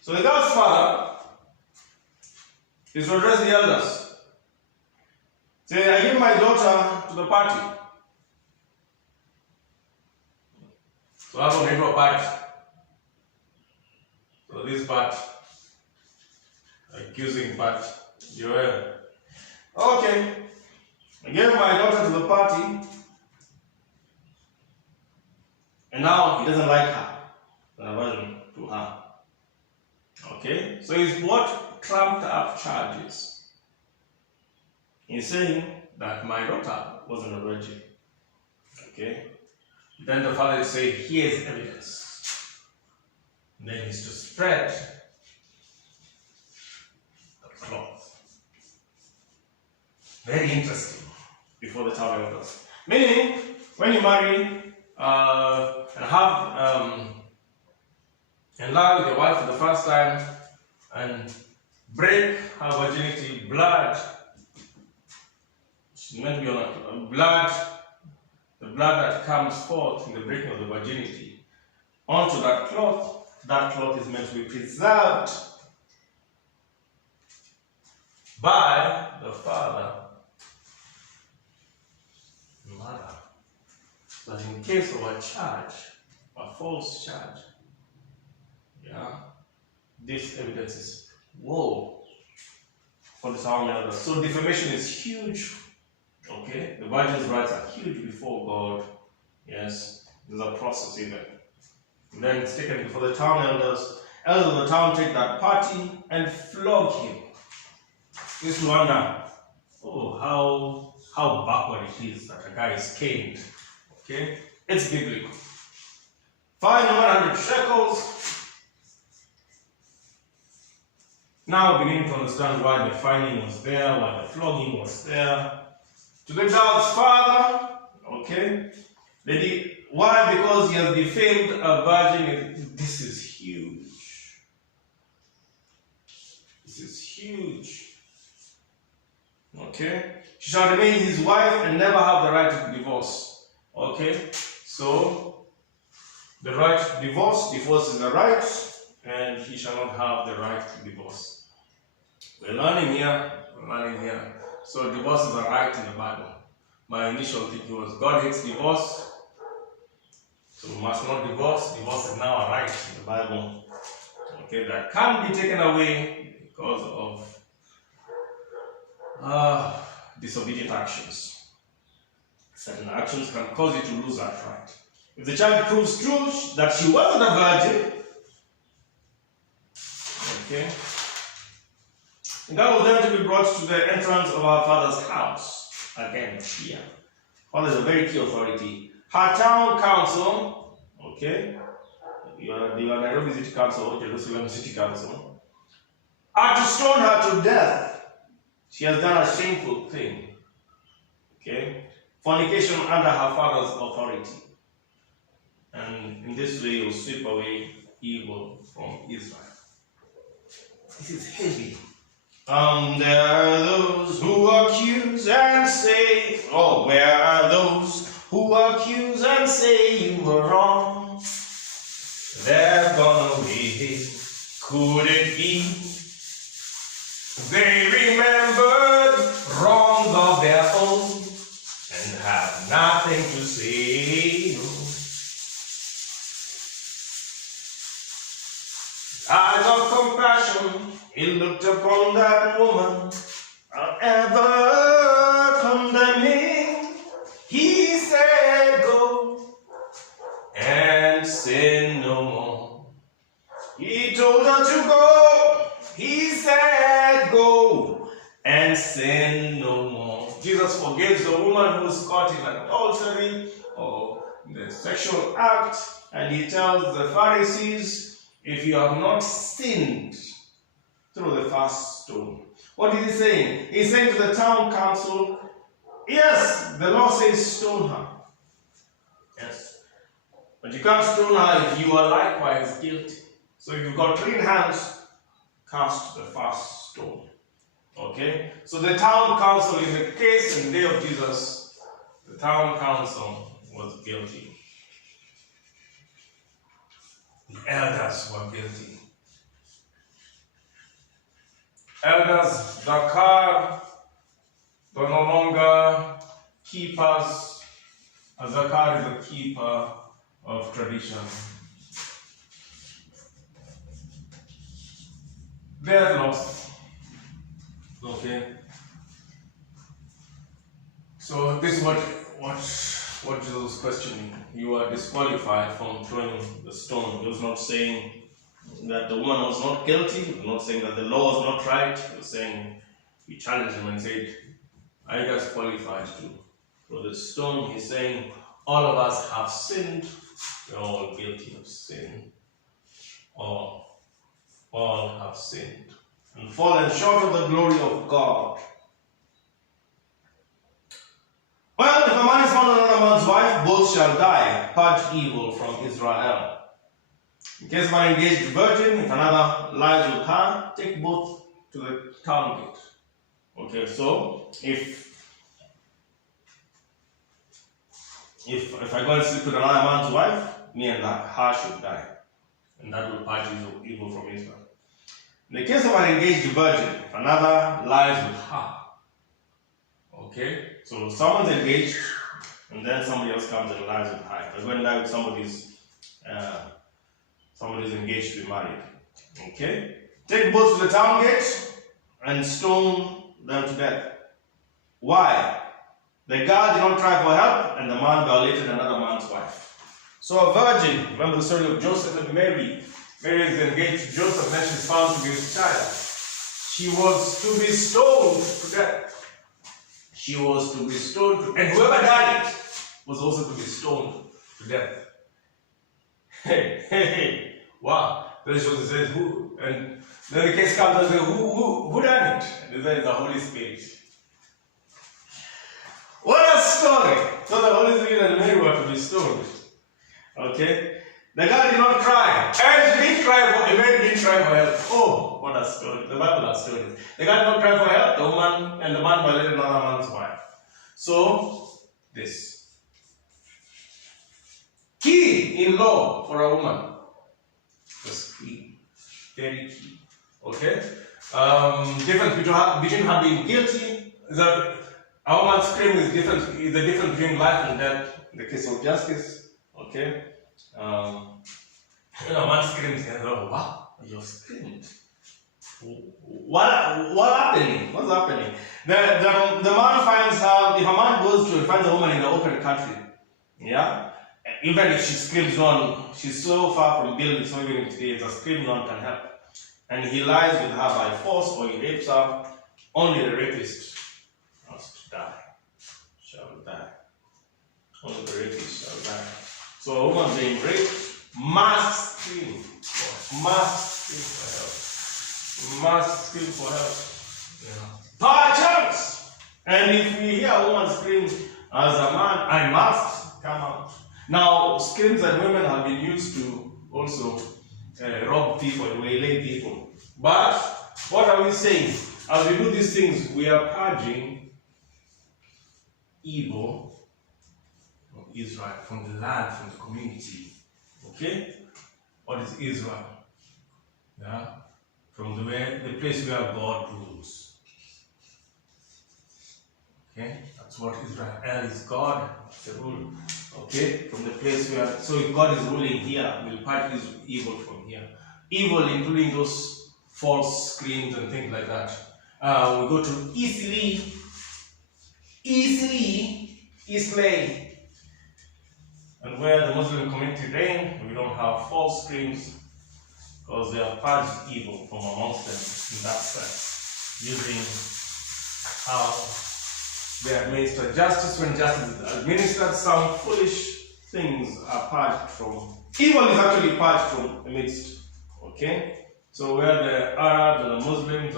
So the girl's father is to address the elders. Say, I give my daughter to the party. So I'm going to do a party. So this part, accusing part, Joel. Okay. I gave my daughter to the party. And now he doesn't like her. An aversion to her. Okay? So he's what? Trumped up charges. He's saying that my daughter wasn't a virgin. Okay? Then the father is saying, here's evidence. And then he's to spread the cloth. Very interesting. Before the town elders. Meaning, when you marry and have and lie with your wife for the first time and break her virginity, blood, she's meant to be on blood, the blood that comes forth in the breaking of the virginity, onto that cloth is meant to be preserved by the father and mother. So that in case of a charge, a false charge, this evidence is for the town elders. So defamation is huge. Okay, the virgin's rights are huge before God. Yes, there's a process even. And then it's taken before the town elders. Elders of the town take that party and flog him. You used to wonder, how backward it is that a guy is caned. Okay, it's biblical. Fine 100 shekels. Now beginning to understand why the fining was there, why the flogging was there. To the child's father, okay? Why? Because he has defamed a virgin. This is huge. This is huge. Okay? She shall remain his wife and never have the right to divorce. Okay? So, the right to divorce is a right, and he shall not have the right to divorce. We're learning here. So divorce is a right in the Bible. My initial thinking was God hates divorce, so we must not divorce. Divorce is now a right in the Bible. Okay, that can be taken away because of disobedient actions. Certain actions can cause you to lose that right. If the child proves true that she wasn't a virgin, okay, and that was then to be brought to the entrance of our father's house. Again, here. Father is a very key authority. Her town council, okay, you are Nairobi City Council or Jerusalem City Council, are to stone her to death. She has done a shameful thing. Okay? Fornication under her father's authority. And in this way, you'll sweep away evil from Israel. This is heavy. There are those who accuse and say, where are those who accuse and say you were wrong? They've gone away. Could it be they remembered wrongs of their own and have nothing to say? Eyes of compassion, he looked upon that woman, ever condemning. He said, go and sin no more. He told her to go. He said, go and sin no more. Jesus forgives the woman who's caught in adultery or the sexual act, and he tells the Pharisees, if you have not sinned, throw the first stone. What is he saying? He's saying to the town council, yes, the law says stone her. Yes. But you can't stone her if you are likewise guilty. So if you've got clean hands, cast the first stone. Okay? So the town council, in the case in the day of Jesus, the town council was guilty. The elders were guilty. Elders, Zakar, were no longer keepers. Zakar is a keeper of tradition. They are lost. Okay. So this is what Jesus was questioning. You are disqualified from throwing the stone. He was not saying that the woman was not guilty. He was not saying that the law was not right. He was saying, he challenged him and said, are you guys qualified to throw the stone? He's saying, all of us have sinned. We're all guilty of sin. All have sinned and fallen short of the glory of God. Well, if a man is found another man's wife, both shall die. Purge evil from Israel. In case of an engaged virgin, if another lies with her, take both to the town gate. Okay, so if I go and sleep with another man's wife, me and her should die. And that will purge evil from Israel. In the case of an engaged virgin, if another lies with her, okay, so someone's engaged, and then somebody else comes and lies with her. If I go and lie with somebody's engaged to be married, okay, take both to the town gate and stone them to death. Why? The girl did not cry for help, and the man violated another man's wife. So a virgin, remember the story of Joseph and Mary. Mary is engaged to Joseph, then she's found to be with child. She was to be stoned to death. She was to be stoned to death. And whoever died it was also to be stoned to death. Hey, wow. Then she says, who? And then the case comes and says, who done it? And then it's the Holy Spirit. What a story! So the Holy Spirit and Mary were to be stoned. Okay? The girl did not cry. And she did cry for Mary didn't cry for help. Oh, what a story. The Bible has stories. The girl did not cry for help, the woman and the man violated another man's wife. So, this. Key in law for a woman. The scream. Very key. Okay? Difference between her being guilty. A woman's scream is different. Is the difference between life and death in the case of justice. Okay? A man screams and oh, wow, you screamed. What happening? What's happening? The man finds her, if a man goes to finds a woman in the open country, yeah? Even if she screams on, she's so far from building, so even if today the scream on can help. And he lies with her by force or he rapes her, only the rapist must die. Shall die. Only the rapist shall die. So a woman being raped must scream for help. Must scream for help. Yeah. Perchance! And if we hear a woman scream as a man, I must come out. Now, screams and women have been used to also rob people, waylay people. But what are we saying? As we do these things, we are purging evil from Israel, from the land, from the community. Okay? What is Israel? Yeah? From the place where God rules. Okay? That's what Israel is. God, the rule. Okay? From the place where, so if God is ruling here, we'll purge this evil from here. Evil, including those false screams and things like that. We go to Eastleigh, and where the Muslim community reign, we don't have false screams because they have purged evil from amongst them in that sense, using how they administer justice. When justice is administered, some foolish things are purged from. Evil is actually purged from amidst. Okay? So where the Arabs and the Muslims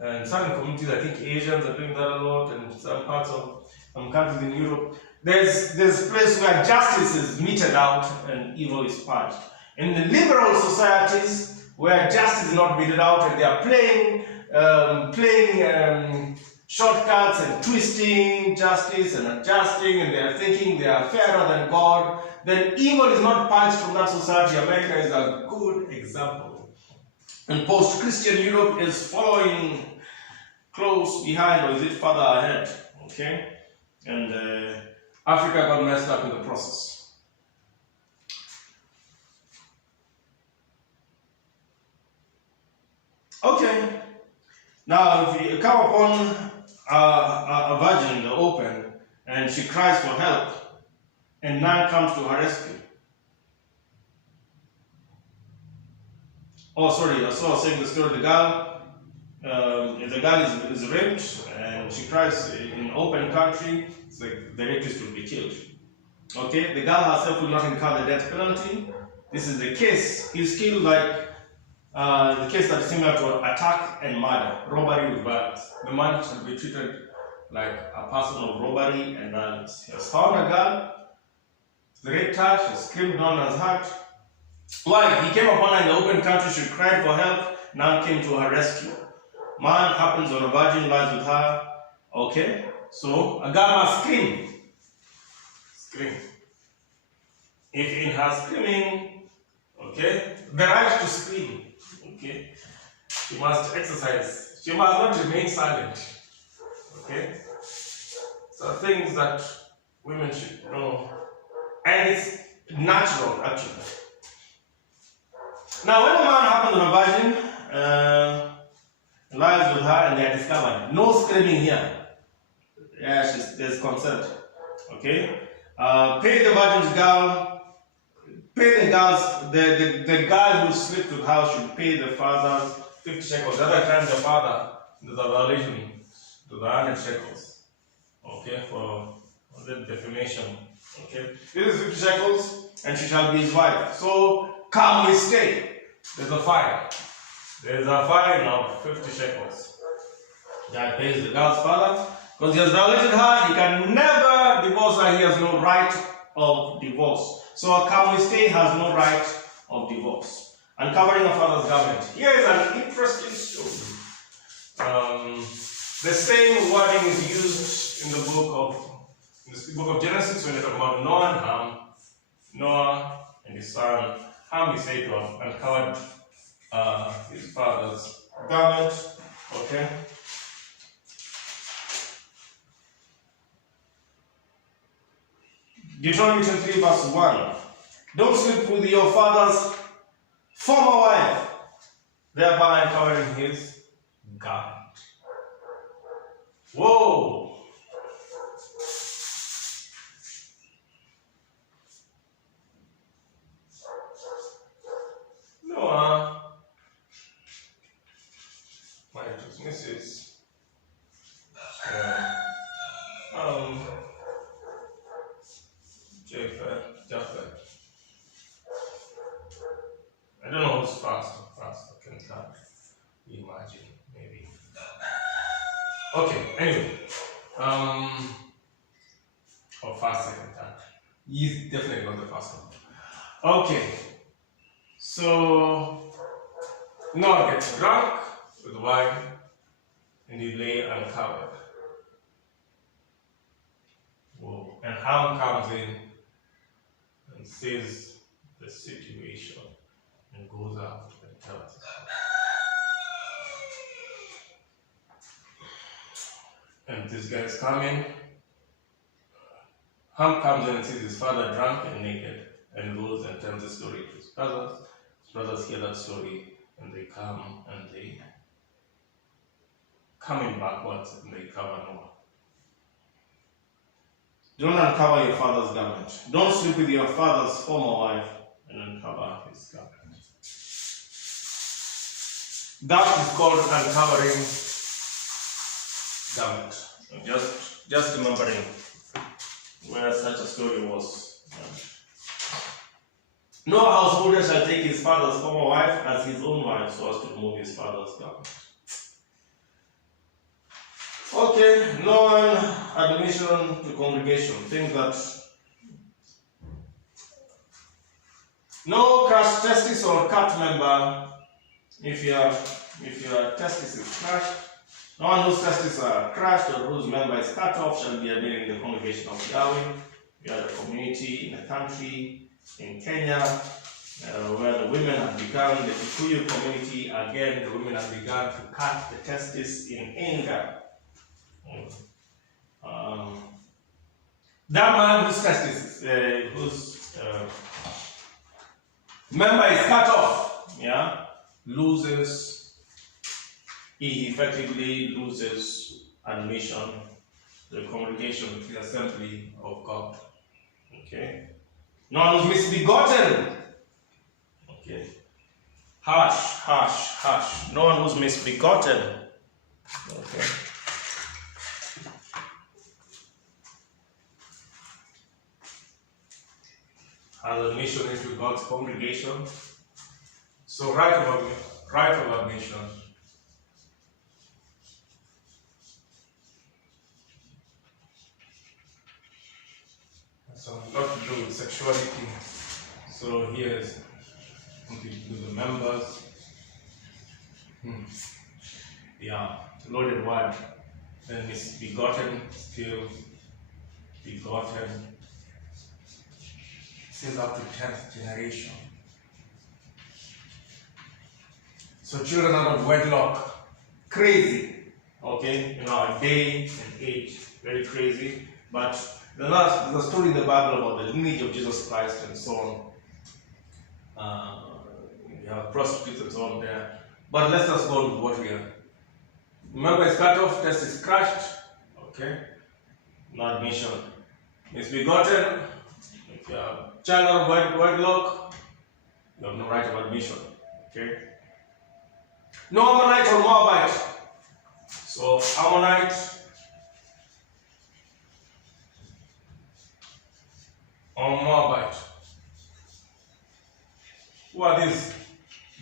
and certain communities, I think Asians are doing that a lot, and some parts of some countries in Europe, there's a place where justice is meted out and evil is purged. In the liberal societies, where justice is not meted out and they are playing shortcuts and twisting justice and adjusting, and they are thinking they are fairer than God, then evil is not purged from that society. America is a good example. And post-Christian Europe is following close behind, or is it further ahead? Okay? And Africa got messed up in the process. Okay. Now, if you come upon a virgin in the open and she cries for help and none comes to her rescue. Oh, sorry, I was saying the story of the girl. If the girl is raped and she cries in open country, it's like the rapist will be killed. Okay, the girl herself will not incur the death penalty. This is the case. He's killed like the case that is similar to attack and murder, robbery with violence. The man shall be treated like a person of robbery and violence. He has found a girl, raped her, she screamed on his heart. Why? He came upon her in the open country, she cried for help, none came to her rescue. Man happens on a virgin, lies with her. Okay? So a girl must scream. Scream. If in her screaming, okay, the right to scream, okay, she must exercise. She must not remain silent. Okay? So things that women should know. And it's natural, actually. Now, when a man happens on a virgin, lies with her and they are discovered, no screaming here. Yeah, there's consent. Okay? Pay the virgin's girl. Pay the girls, the guy who slept with her should pay the father's 50 shekels. The other time the father, there's a violation to the 100 shekels. Okay, for the defamation. Okay, this is 50 shekels and she shall be his wife. So come we stay. There's a fine. There's a fine of 50 shekels. That pays the girl's father because he has violated her. He can never divorce her. He has no right of divorce. So a come we stay has no right of divorce. Uncovering a father's garment. Here is an interesting story. The same wording is used in the book of Genesis when they talk about Noah and Ham. Noah and his son Ham is said to have uncovered his father's garment. Okay. Deuteronomy 23 verse 1. Don't sleep with your father's former wife, thereby uncovering his garment. Whoa! Noah, it was Mrs. Japheth. I don't know who's faster. I can try. Imagine, maybe. Okay, anyway. Or fast second time. He's definitely not the first one. Okay. So Noah gets drunk with wine and he lay uncovered. Whoa. And Ham comes in and sees the situation and goes out and tells him. And this guy's coming. Ham comes in and sees his father drunk and naked and goes and tells the story to his brothers. His brothers hear that story and they come and they come in backwards and they cover Noah. Don't uncover your father's garment. Don't sleep with your father's former wife and uncover his garment. That is called uncovering garment. Just remembering where such a story was. No householder shall take his father's former wife as his own wife so as to remove his father's garment. Okay, non-admission to congregation. Things that no crushed testis or cut member. If your testis is crushed, no one whose testes are crushed or whose member is cut off shall be admitted in the congregation of Yahweh. We are the community in the country, in Kenya, where the women have begun, the Kikuyu community, again, the women have begun to cut the testis in anger. That man whose testis, whose member is cut off, he effectively loses admission to the congregation, to the assembly of God. Okay? No one who's misbegotten. Okay? Hush. No one who's misbegotten. Okay? Has admission into God's congregation. So right of admission. So a lot to do with sexuality. So here's something to do with the members. Yeah, loaded word. Then it's begotten, still begotten. Since up to 10th generation. So children out of wedlock, crazy. Okay, a day and age, very crazy. But there's a story in the Bible about the lineage of Jesus Christ and so on. We have prostitutes and so on there. But let's just go with what we are. Remember, it's cut off, test is crushed. Okay, no admission. It's begotten. If you are child out of wedlock, you have no right of admission. Okay. No Ammonite or Moabite. So Ammonite, or Moabite. Who are these?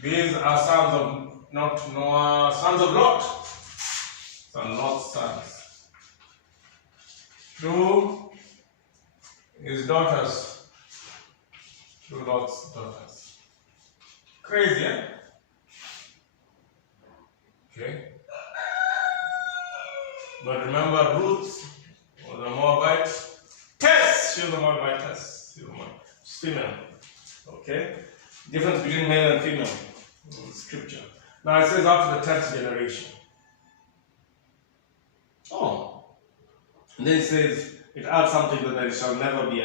These are sons of not Noah, sons of Lot. Son Lot's sons. Through his daughters. Through Lot's daughters. Crazy, eh? Okay. But remember, Ruth was a Moabite. Tess, she was a Moabitess. She's female. Okay. Difference between male and female in scripture. Now it says after the 10th generation. Oh. And then it says, it adds something that it shall never be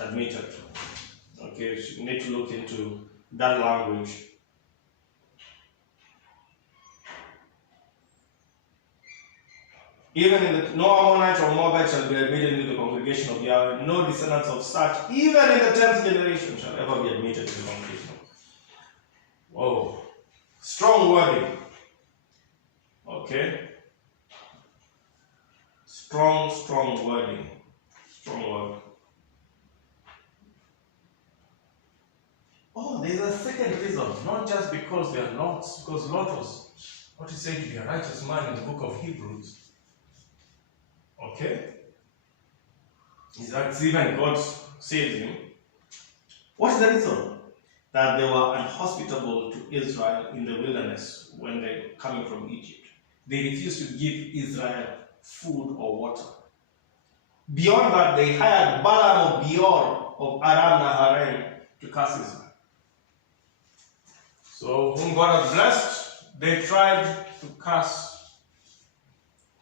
admitted. Okay, you need to look into that language. Even in the no Ammonite or Moabite shall be admitted into the congregation of Yahweh. No descendants of such, even in the 10th generation, shall ever be admitted to the congregation. Whoa. Strong wording. Okay. Strong wording. Strong word. Oh, there's a second reason. Not just because they are lots, because Lot was what is said to be a righteous man in the book of Hebrews. Okay? That's even God saved him. What is the reason? That they were unhospitable to Israel in the wilderness when they were coming from Egypt. They refused to give Israel food or water. Beyond that, they hired Balaam of Beor of Aram Naharaim to curse Israel. So, whom God has blessed, they tried to curse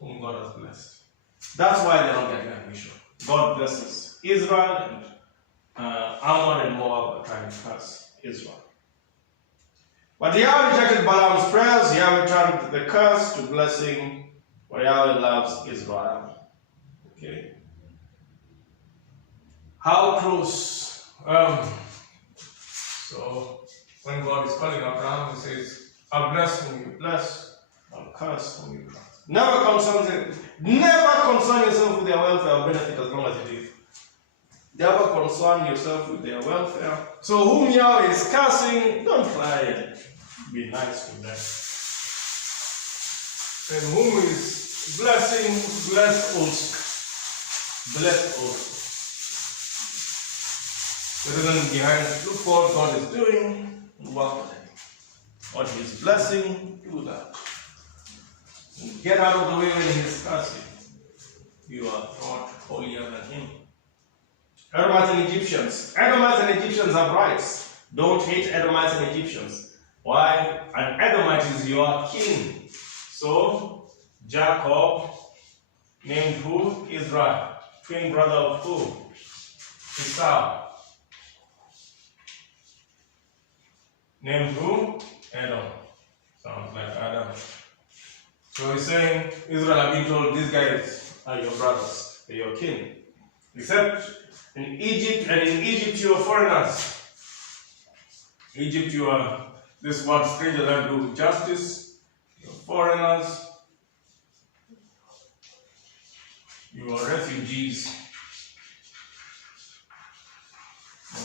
whom God has blessed. That's why they're not getting admission. God blesses Israel, and Ammon and Moab are trying to curse Israel. But Yahweh rejected Balaam's prayers. Yahweh turned the curse to blessing, for Yahweh loves Israel. Okay. How close? So, when God is calling Abraham, he says, I'll bless whom you bless, I'll curse whom you curse. Never concern yourself with their welfare or benefit as long as you live. Never concern yourself with their welfare. So whom Yahweh is cursing, don't try and be nice to them. And whom is blessing, bless also. Bless also. The reason behind, look what God is doing, and work with it. What He is blessing, do that. And get out of the way when He is cursing. You are not holier than Him. Edomites and Egyptians. Edomites and Egyptians have rights. Don't hate Edomites and Egyptians. Why? An Edomite is your king. So, Jacob named who? Israel. Twin brother of who? Esau. Named who? Edom. Sounds like Adam. So he's saying, Israel have been told, these guys are your brothers, they're your king. Except in Egypt, and in Egypt you are foreigners. Egypt you are this one stranger that do justice, you're foreigners, you are refugees.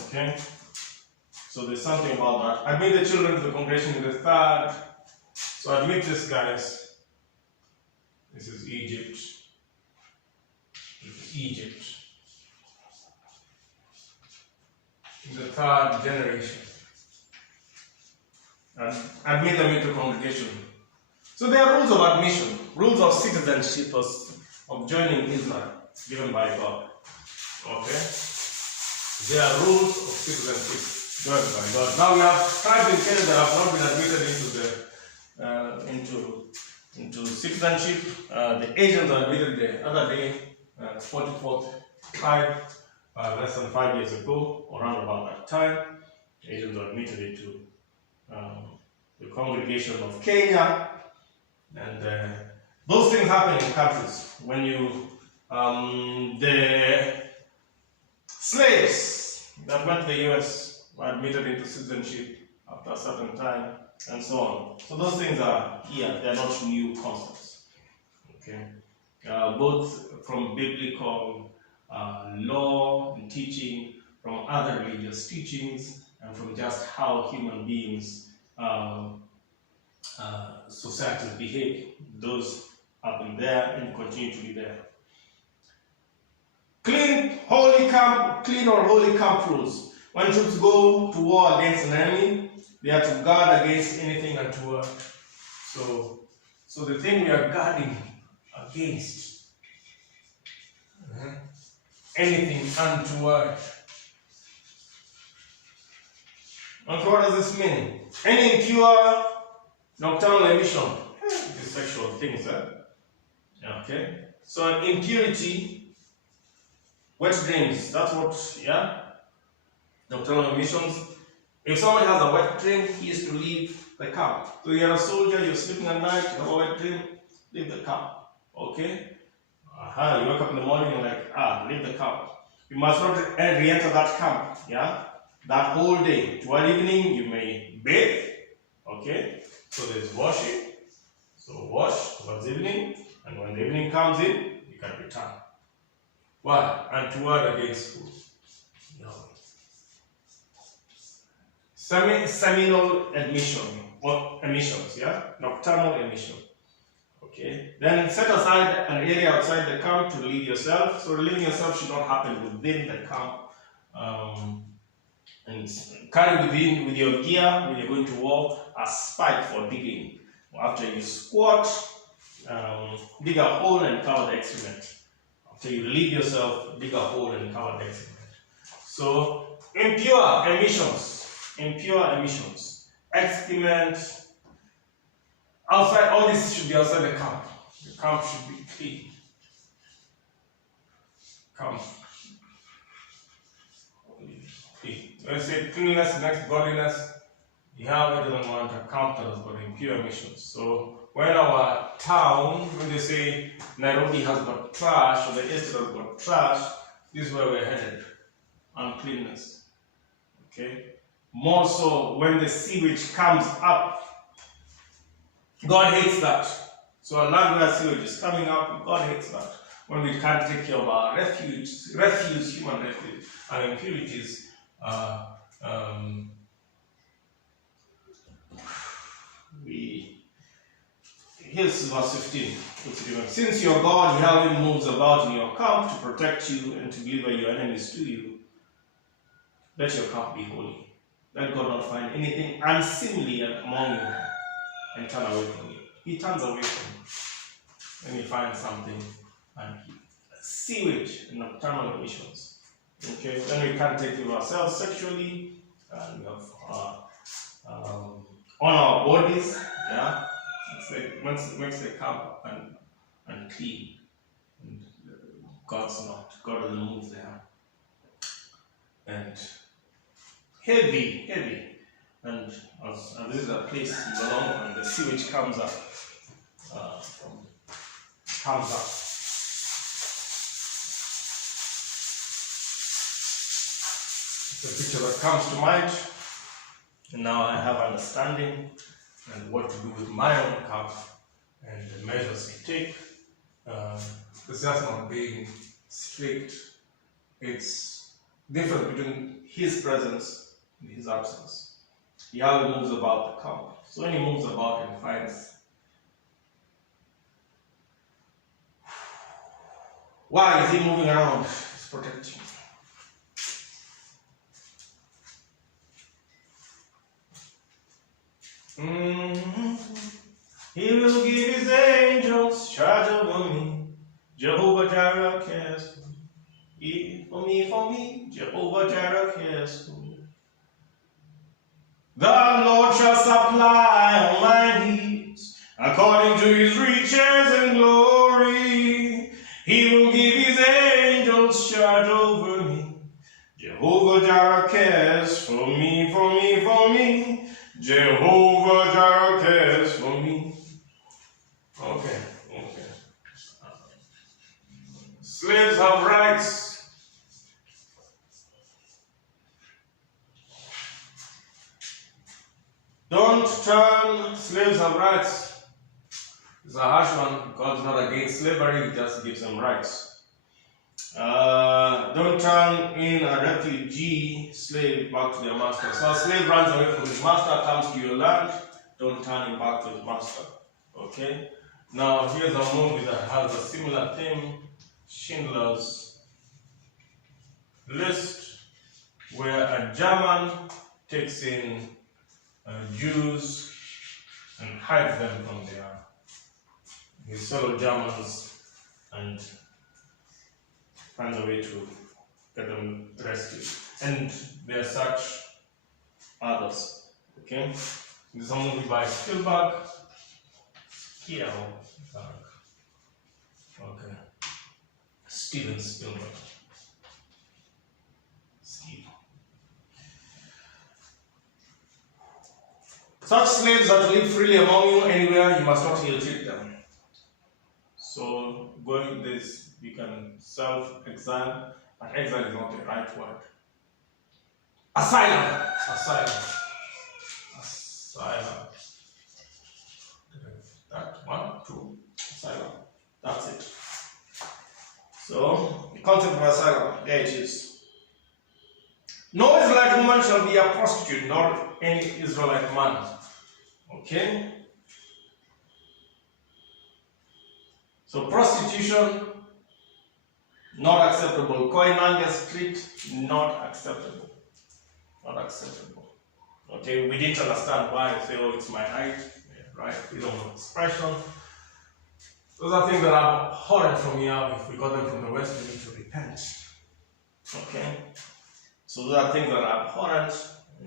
Okay? So there's something about that. Admit the children to the congregation in the third. So admit this, guys. This is Egypt. This is Egypt. in the third generation, and admit them into congregation. So there are rules of admission, rules of citizenship of joining Israel given by God. Okay? There are rules of citizenship given by God. Now we have tribes in Kenya that have not been admitted into citizenship. The Asians were admitted the other day, 44th tribe, less than 5 years ago, around about that time. The Asians were admitted into the congregation of Kenya. And those things happen in countries. When the slaves that went to the US were admitted into citizenship after a certain time, and so on. So those things are here, they're not new concepts. Okay, both from biblical law and teaching, from other religious teachings, and from just how human beings, societies behave. Those have been there and continue to be there. Clean or holy camp rules. When troops go to war against an enemy, they are to guard against anything untoward. So the thing we are guarding against, anything untoward. And what does this mean? Any impure nocturnal emission, these sexual things, okay? So impurity, wet dreams, that's what, nocturnal emissions. If someone has a wet dream, he is to leave the camp. So you're a soldier, you're sleeping at night, you have a wet dream, leave the camp, okay? You wake up in the morning, you're like, leave the camp. You must not re-enter that camp, that whole day. Toward evening, you may bathe, okay? So there's washing. So wash towards evening, and when the evening comes in, you can return. Why? Untoward against who? No. Seminal emission, or emissions, nocturnal emission. Okay. Then set aside an area outside the camp to relieve yourself. So relieving yourself should not happen within the camp. And carry with your gear when you're going to war a spike for digging. After you squat, dig a hole and cover the excrement. After you relieve yourself, dig a hole and cover the excrement. So impure emissions, excrement, outside, all this should be outside the camp. The camp should be clean. When I say cleanliness next godliness, Yahweh doesn't want a camp that has got impure emissions. So when our town, when they say Nairobi has got trash or the estate has got trash, this is where we're headed. Uncleanness. Okay? More so when the sewage comes up. God hates that. So a land where sewage is coming up, God hates that. When we can't take care of our refuse, human refuse, and impurities, here's verse 15. Since your God Yahweh moves about in your camp to protect you and to deliver your enemies to you, let your camp be holy. Let God not find anything unseemly among you and turn away from you. He turns away from you when he finds something and sewage and nocturnal emissions. Okay, then we can't take care of ourselves sexually, and we have on our bodies, makes the camp unclean. And God doesn't move there. And heavy, and this is a place you belong, and the sewage comes up. The picture that comes to mind, and now I have understanding and what to do with my own camp and the measures to take. It's just not being strict. It's different between his presence and his absence. Yahweh moves about the camp. So when he moves about and finds, why is he moving around? He's protecting. He will give his angels charge over me. Jehovah Jireh cares for me. Jehovah Jireh cares for me. The Lord shall supply all my needs according to his riches and glory. He will give his angels charge over me. Jehovah Jireh cares for me. Jehovah Jireh cares for me. Okay. Slaves have rights. Don't turn. Slaves have rights. It's a harsh one. God's not against slavery, he just gives them rights. Don't turn in a refugee slave back to their master. So a slave runs away from his master, comes to your land, don't turn him back to his master. Okay? Now here's a movie that has a similar theme, Schindler's List, where a German takes in Jews and hides them from his fellow Germans and finds a way to get them rescued. And there are such others. Okay? This is a movie by Spielberg. Okay. Steven Spielberg. Such slaves are to live freely among you anywhere, you must not ill-treat them. So, going this, we can self-exile, but exile is not the right word. Asylum. That one, two, asylum. That's it. So, the concept of asylum, there it is. No Israelite woman shall be a prostitute, nor any Israelite man. Okay? So prostitution, not acceptable. Koinonia street, not acceptable. Okay, we didn't understand why. Say, oh, it's my right. Yeah, right, freedom of expression. Those are things that are abhorrent from Yahweh. If we got them from the West, we need to repent. Okay? So those are things that are abhorrent.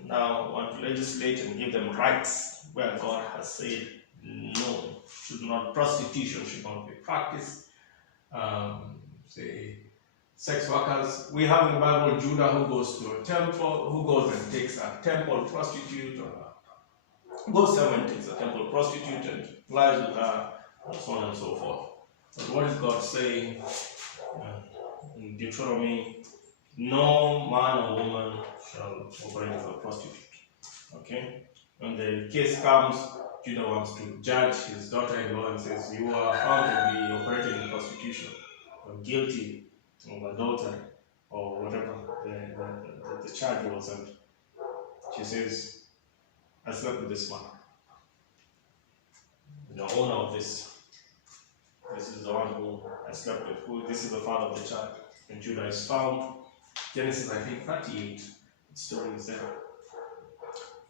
Now we want to legislate and give them rights where God has said no, should not, prostitution should not be practiced. Say sex workers. We have in the Bible Judah who goes to a temple, who goes and takes a temple prostitute, or goes somewhere and takes a temple prostitute and lies with her, and so on and so forth. But what is God saying in Deuteronomy? No man or woman shall operate as a prostitute. Okay? When the case comes, Judah wants to judge his daughter-in-law and says, you are found to be operating in prostitution, or guilty of adultery, or whatever the charge was. And she says, I slept with this man. The owner of this is the one who I slept with. This is the father of the child. And Judah is found. Genesis, I think, 38. The story is there.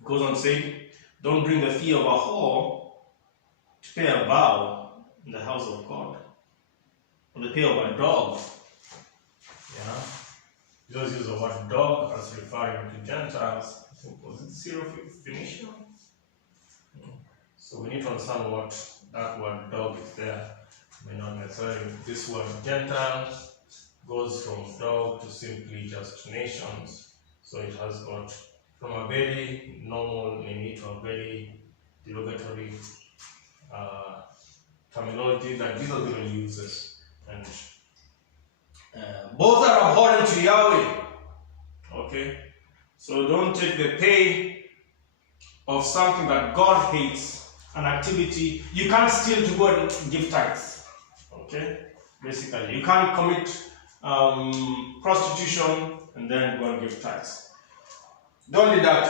It goes on saying, don't bring the fee of a whore to pay a vow in the house of God, or the pay of a dog. Yeah. Jesus used the word dog as referring to Gentiles. I think, was it Syro-Phoenician? So we need to understand what that word dog is there. May not necessarily. This word Gentiles goes from dog to simply just nations. So it has got from a very normal meaning to a very derogatory terminology that Jesus even uses. And both are abhorrent to Yahweh. Okay? So don't take the pay of something that God hates, an activity. You can't steal to go and give tithes. Okay? Basically, you can't commit prostitution and then go and give tithes. Don't do that.